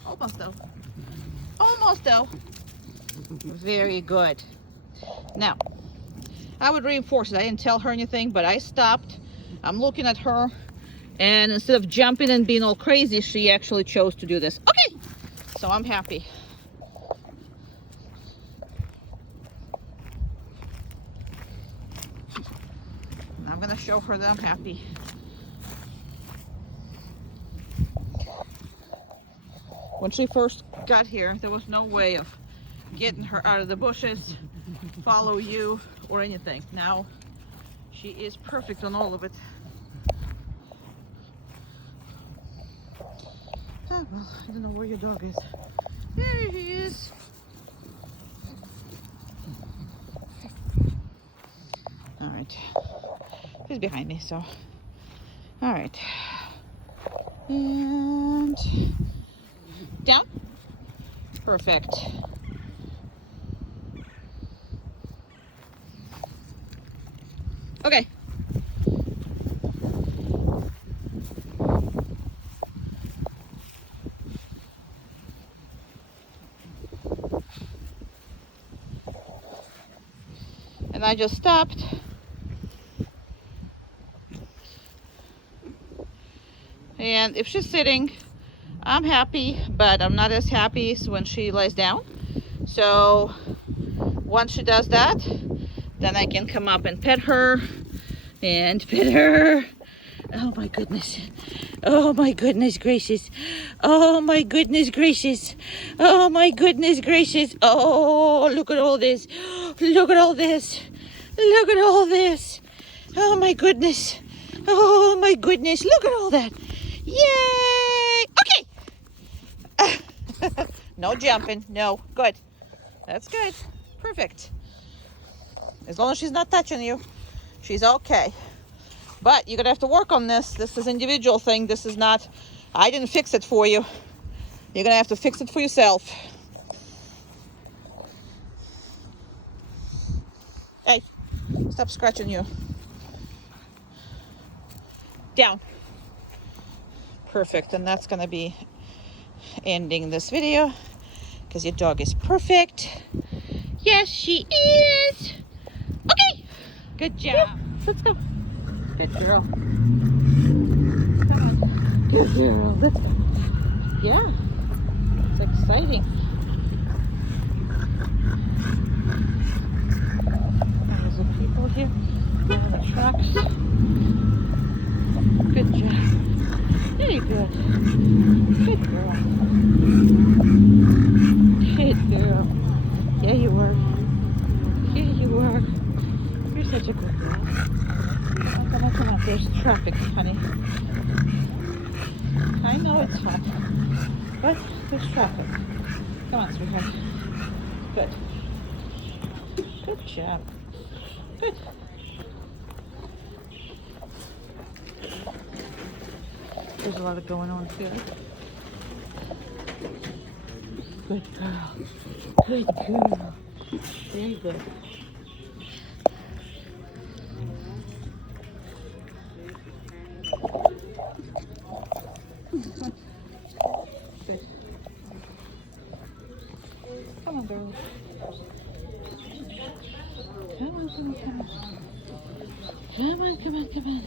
Almost though. Almost though. Very good. Now, I would reinforce it. I didn't tell her anything, but I stopped. I'm looking at her, and instead of jumping and being all crazy, she actually chose to do this. Okay, so I'm happy. I'm gonna show her that I'm happy. When she first got here, there was no way of getting her out of the bushes, follow you, or anything. Now, she is perfect on all of it. Oh, well, I don't know where your dog is. There he is. All right. He's behind me, so. All right. And down. Perfect. Okay. And I just stopped. And if she's sitting, I'm happy, but I'm not as happy as when she lies down. So once she does that, then I can come up and pet her and pet her. Oh my goodness. Oh my goodness gracious. Oh my goodness gracious. Oh my goodness gracious. Oh, look at all this. Look at all this. Look at all this. Oh my goodness. Oh my goodness. Look at all that. Yay. Okay. No jumping. No. Good. That's good. Perfect. As long as she's not touching you, she's okay. But you're gonna have to work on this. This is an individual thing. This is not, I didn't fix it for you. You're gonna have to fix it for yourself. Hey, stop scratching you. Down. Perfect. And that's gonna be ending this video because your dog is perfect. Yes, she is. Okay. Good job. Yeah, let's go. Good girl. Come on. Good girl. Let's go. Yeah. It's exciting. There's the people here. There's the trucks. Good job. Very good. Good girl. Good girl. Yeah, you were. Yeah, you were. You're such a good girl. Come on, come on. There's traffic, honey. I know it's hot, but there's traffic. Come on, sweetheart. Good. Good job. Good. There's a lot of going on here. Good girl. Good girl. Very good. Good. Come on, girl. Come on, come on, come on. Come on, come on, come on.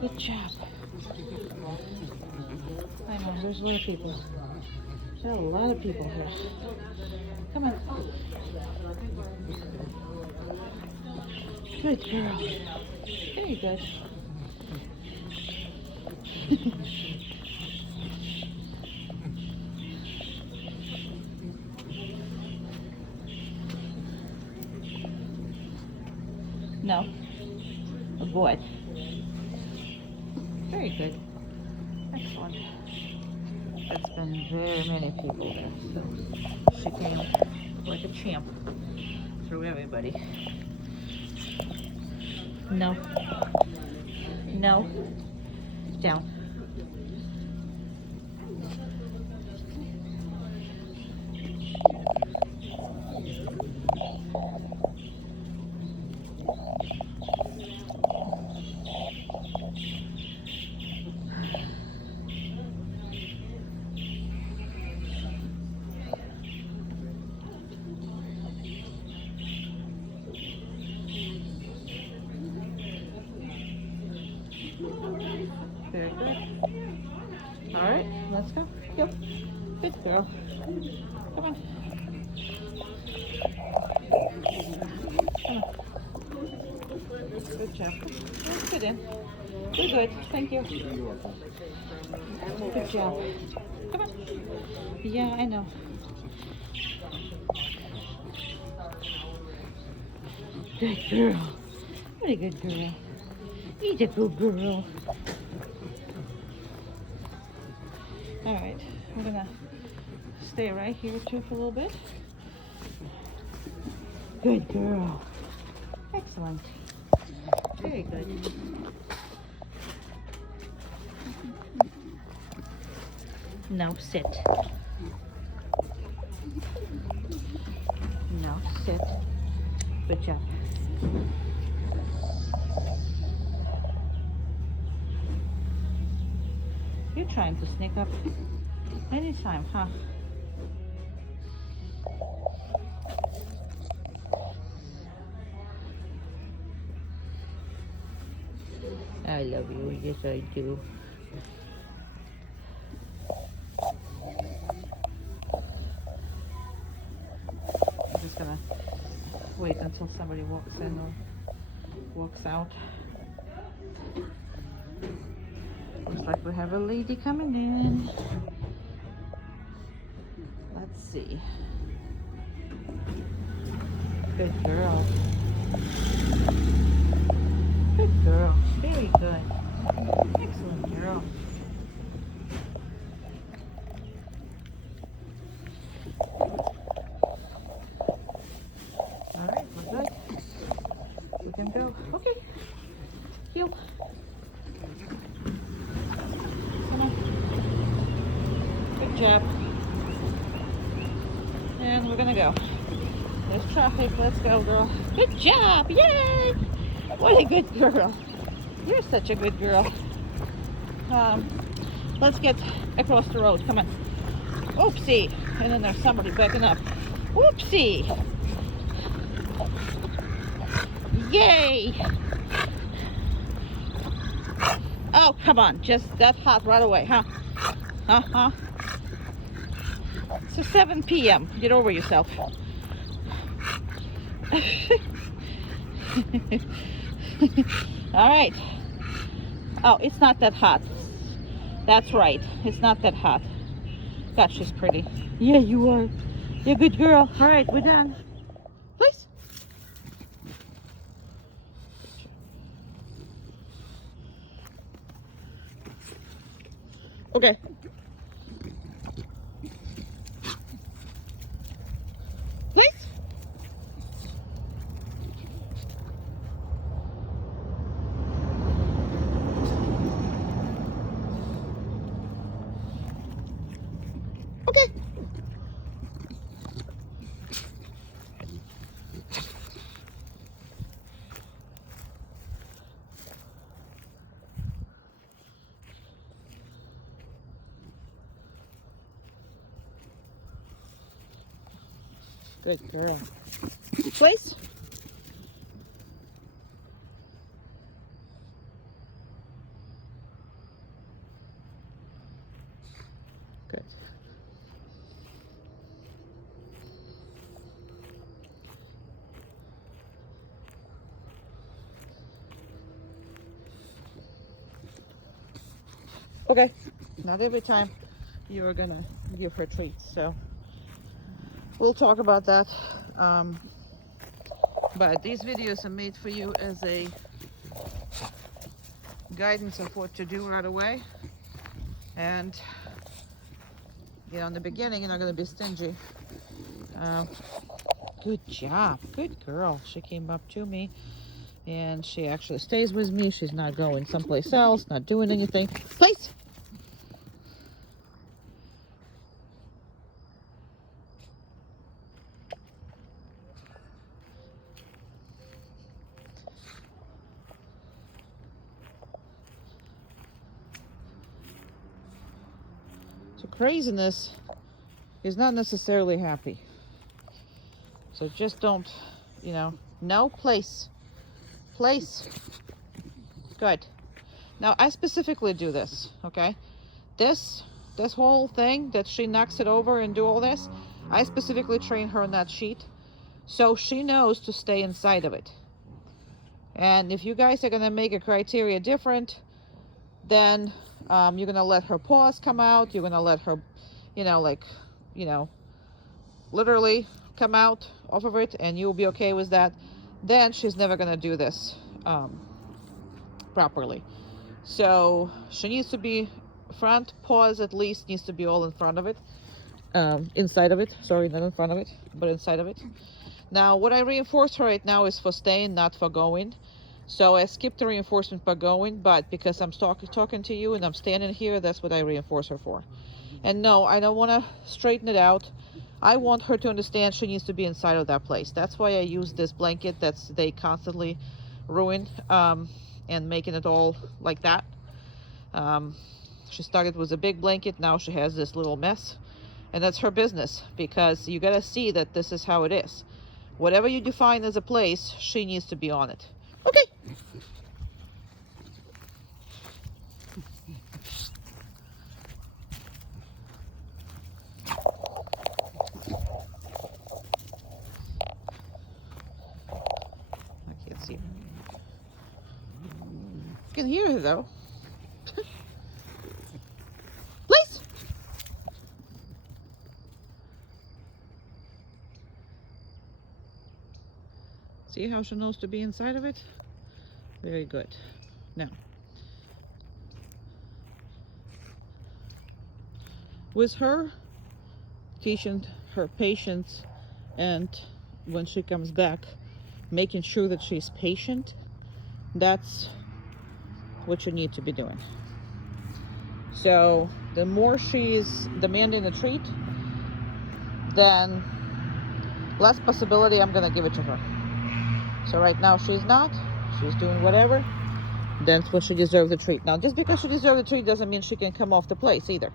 Good job. I know, there's a lot of people. There's a lot of people here. Come on. Good girl. Very good. No. Avoid. Very good. Excellent. It's been very many people there, so she came like a champ through everybody. No. No. Down. let's go. Go. Good girl. Come on. Come on. Good job. Let's get in. You're good. Thank you. Good job. Come on. Yeah, I know. Good girl. What a good girl. He's a good girl. All right, we're gonna stay right here too for a little bit. Good girl. Excellent. Very good. Now sit. Now sit. Good job. You're trying to sneak up anytime, huh? I love you. Yes, I do. I'm just gonna wait until somebody walks in or walks out. Looks like we have a lady coming in. Let's see. Good girl. Good girl. Very good. Excellent girl. All right, we're good. We can go. Okay. Heel. Come on. Good job. And we're gonna go. There's traffic. Let's go, girl. Good job. Yay! What a good girl. You're such a good girl. Let's get across the road. Come on. Oopsie. And then there's somebody backing up. Oopsie. Yay. Oh, come on. Just that hot right away, huh? Uh-huh. It's 7 p.m. Get over yourself. All right. Oh, it's not that hot. That's right. It's not that hot. God, she's pretty. Yeah, you are. You're a good girl. All right, we're done. Please. Okay. Please. Okay. Good girl. Please. Good. Okay. Not every time you're gonna give her treats, so we'll talk about that. But these videos are made for you as a guidance of what to do right away. And you know, in the beginning, you're not going to be stingy. Good job. Good girl. She came up to me and she actually stays with me. She's not going someplace else, not doing anything. Please. So craziness is not necessarily happy. So just don't, you know, no, place. Place. Good. Now I specifically do this, okay? This this whole thing that she knocks it over and do all this, I specifically train her on that sheet. So she knows to stay inside of it. And if you guys are going to make a criteria different, then you're going to let her paws come out. You're going to let her, literally come out off of it, and you'll be okay with that. Then she's never going to do this properly. So she needs to be front paws, at least needs to be all in front of it. Inside of it. Sorry, not in front of it, but inside of it. Now, what I reinforce her right now is for staying, not for going. So I skipped the reinforcement for going, but because I'm talking to you and I'm standing here, that's what I reinforce her for. And no, I don't want to straighten it out. I want her to understand she needs to be inside of that place. That's why I use this blanket they constantly ruin, and making it all like that. She started with a big blanket, now she has this little mess. And that's her business, because you gotta see that this is how it is. Whatever you define as a place, she needs to be on it. Okay. I can't see her. You can hear her though. Please. See how she knows to be inside of it? Very good. Now, with her, teaching her patience, and when she comes back, making sure that she's patient, that's what you need to be doing. So the more she's demanding a treat, then less possibility I'm gonna give it to her. So right now she's not. She's doing whatever. That's when she deserves the treat. Now, just because she deserves the treat doesn't mean she can come off the place either.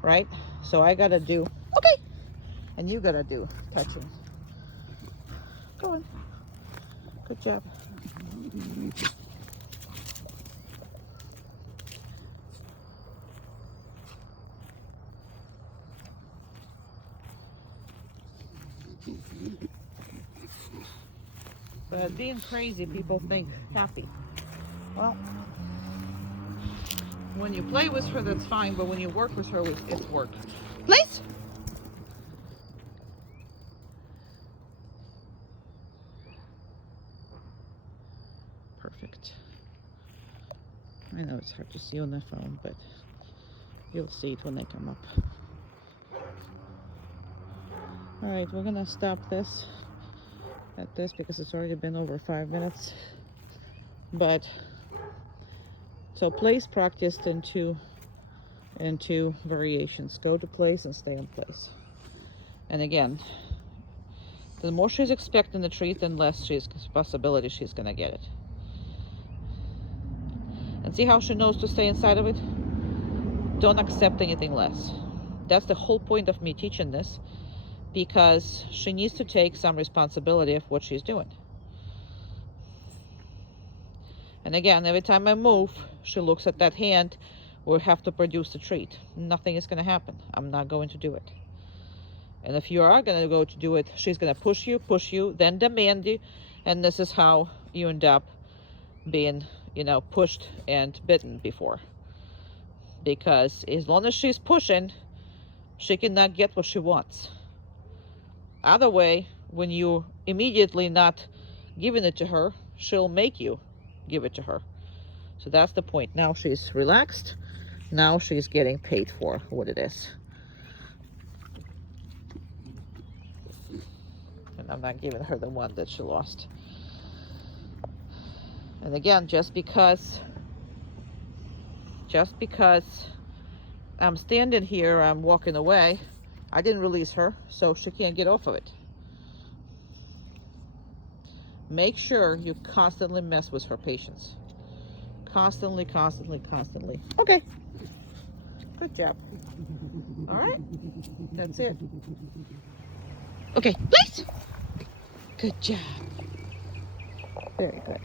Right? So I gotta do, okay. And you gotta do touching. Go on. Good job. But being crazy, people think happy. Well, when you play with her, that's fine, but when you work with her, it's work. Place. Perfect. I know it's hard to see on the phone, but you'll see it when they come up. All right, we're gonna stop this at this because it's already been over 5 minutes. But so place practiced in two variations. Go to place and stay in place. And again, the more she's expecting the treat, the less possibility she's gonna get it. And see how she knows to stay inside of it? Don't accept anything less. That's the whole point of me teaching this, because she needs to take some responsibility of what she's doing. And again, every time I move, she looks at that hand. We have to produce the treat. Nothing is going to happen. I'm not going to do it. And if you are going to go to do it, she's going to push you, then demand you. And this is how you end up being, pushed and bitten before. Because as long as she's pushing, she cannot get what she wants. Other way, when you immediately not giving it to her, she'll make you give it to her. So that's the point. Now she's relaxed. Now she's getting paid for what it is. And I'm not giving her the one that she lost. And again, just because I'm standing here, I'm walking away, I didn't release her, so she can't get off of it. Make sure you constantly mess with her patience. Constantly. Okay. Good job. All right. That's it. Okay, place. Good job. Very good.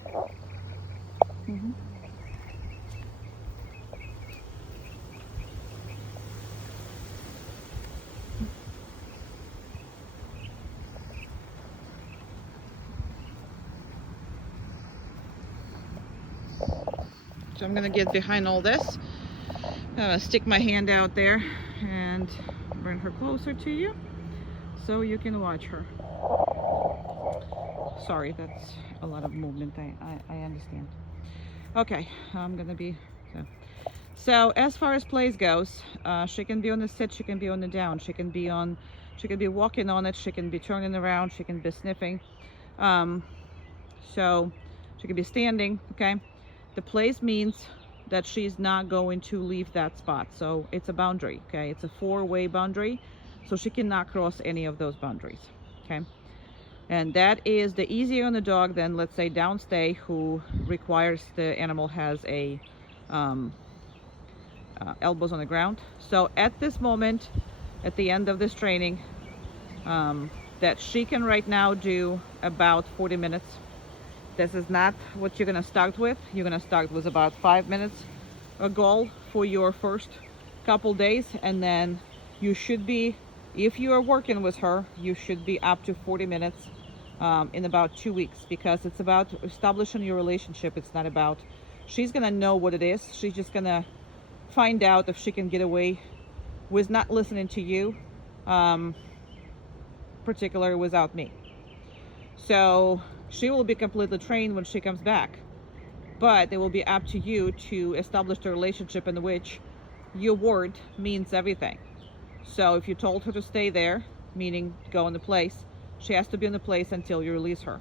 So I'm gonna get behind all this. I'm gonna stick my hand out there and bring her closer to you so you can watch her. Sorry, that's a lot of movement. I understand. Okay, I'm gonna be so as far as plays goes, she can be on the sit, she can be on the down, she can be walking on it, she can be turning around, she can be sniffing, so she can be standing. Okay, the place means that she's not going to leave that spot, so it's a boundary. Okay, it's a four-way boundary, so she cannot cross any of those boundaries. Okay, and that is the easier on the dog than, let's say, downstay, who requires the animal has a elbows on the ground. So at this moment, at the end of this training, that she can right now do about 40 minutes. This is not what you're gonna start with. You're gonna start with about 5 minutes, a goal for your first couple days, and then you should be, if you are working with her, you should be up to 40 minutes in about 2 weeks, because it's about establishing your relationship. It's not about, she's gonna know what it is. She's just gonna find out if she can get away with not listening to you, particularly without me. So she will be completely trained when she comes back, but it will be up to you to establish the relationship in which your word means everything. So if you told her to stay there, meaning go in the place, she has to be in the place until you release her.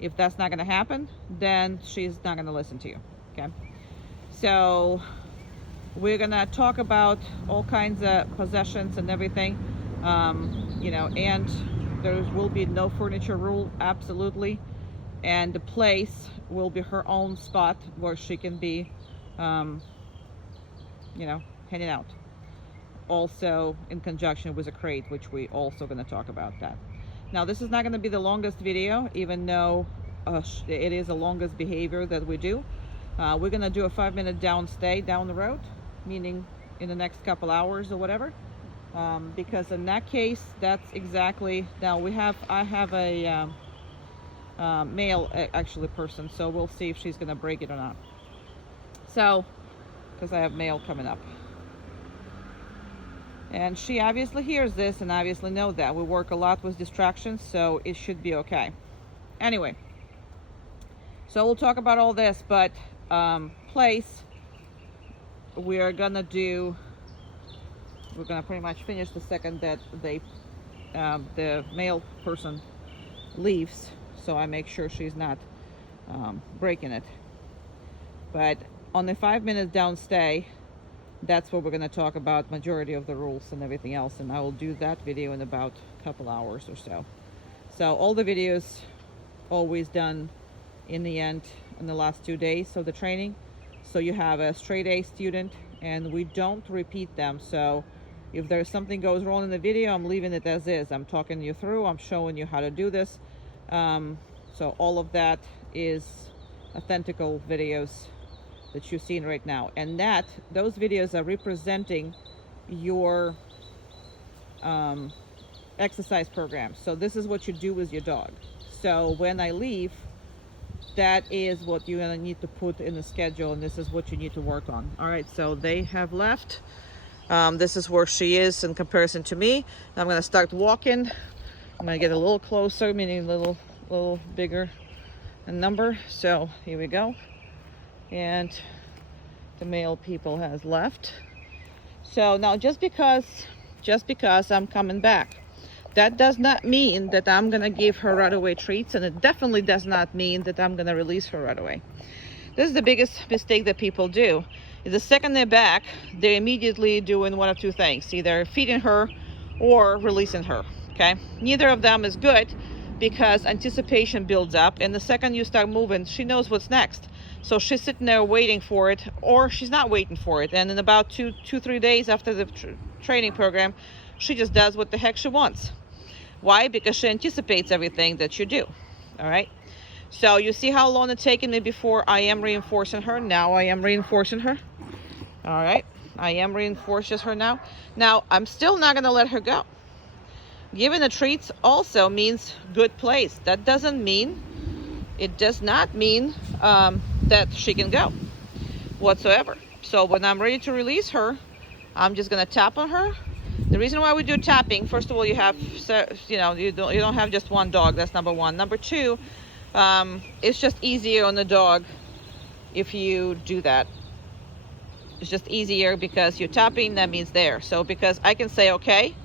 If that's not going to happen, then she's not going to listen to you. Okay, so we're gonna talk about all kinds of possessions and everything, you know, and there will be no furniture rule, absolutely, and the place will be her own spot where she can be, you know, hanging out, also in conjunction with a crate, which we also going to talk about that. Now, this is not going to be the longest video, even though it is the longest behavior that we do. We're going to do a 5-minute downstay down the road, meaning in the next couple hours or whatever, because in that case, that's exactly, now I have a male actually person, so we'll see if she's gonna break it or not. So, because I have male coming up, and she obviously hears this and obviously know that we work a lot with distractions, so it should be okay. Anyway, so we'll talk about all this, but place, we're gonna pretty much finish the second that the male person leaves, so I make sure she's not breaking it. But on the 5 minutes downstay, that's what we're going to talk about, majority of the rules and everything else, and I will do that video in about a couple hours or so. So all the videos always done in the end in the last 2 days of the training, so you have a straight A student, and we don't repeat them. So if there's something goes wrong in the video, I'm leaving it as is. I'm talking you through, I'm showing you how to do this. So all of that is authentical videos that you're seeing right now, and those videos are representing your exercise program. So this is what you do with your dog. So when I leave, that is what you're gonna need to put in the schedule, and this is what you need to work on. All right, so they have left. This is where she is in comparison to me. I'm gonna start walking. I'm gonna get a little closer, meaning a little bigger in number. So here we go. And the male people has left. So now just because I'm coming back, that does not mean that I'm gonna give her right away treats, and it definitely does not mean that I'm gonna release her right away. This is the biggest mistake that people do. The second they're back, they're immediately doing one of two things, either feeding her or releasing her. Okay, neither of them is good, because anticipation builds up, and the second you start moving, she knows what's next. So she's sitting there waiting for it, or she's not waiting for it, and in about 2-3 days after the training program, she just does what the heck she wants. Why? Because she anticipates everything that you do. All right, so you see how long it's taken me before I am reinforcing her. Now I am reinforcing her. All right, I am reinforcing her now. Now I'm still not going to let her go. Giving the treats also means good place. That doesn't mean, it does not mean that she can go. whatsoever. So when I'm ready to release her, I'm just gonna tap on her. The reason why we do tapping, first of all, you have, you know, you don't have just one dog. That's number one. Number two, it's just easier on the dog if you do that. It's just easier because you're tapping, that means there. So because I can say, okay,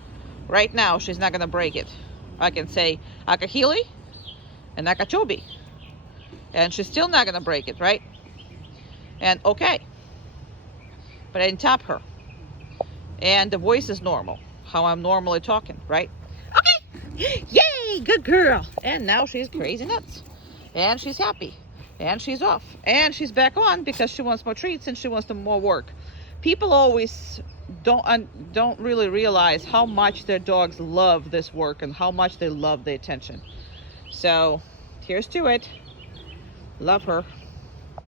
right now she's not gonna break it. I can say akahili and akachobi, and she's still not gonna break it, right? And okay, but I didn't tap her. And the voice is normal, how I'm normally talking, right? Okay, yay, good girl. And now she's crazy nuts, and she's happy, and she's off, and she's back on because she wants more treats and she wants more work. People always don't really realize how much their dogs love this work and how much they love the attention. So here's to it. Love her.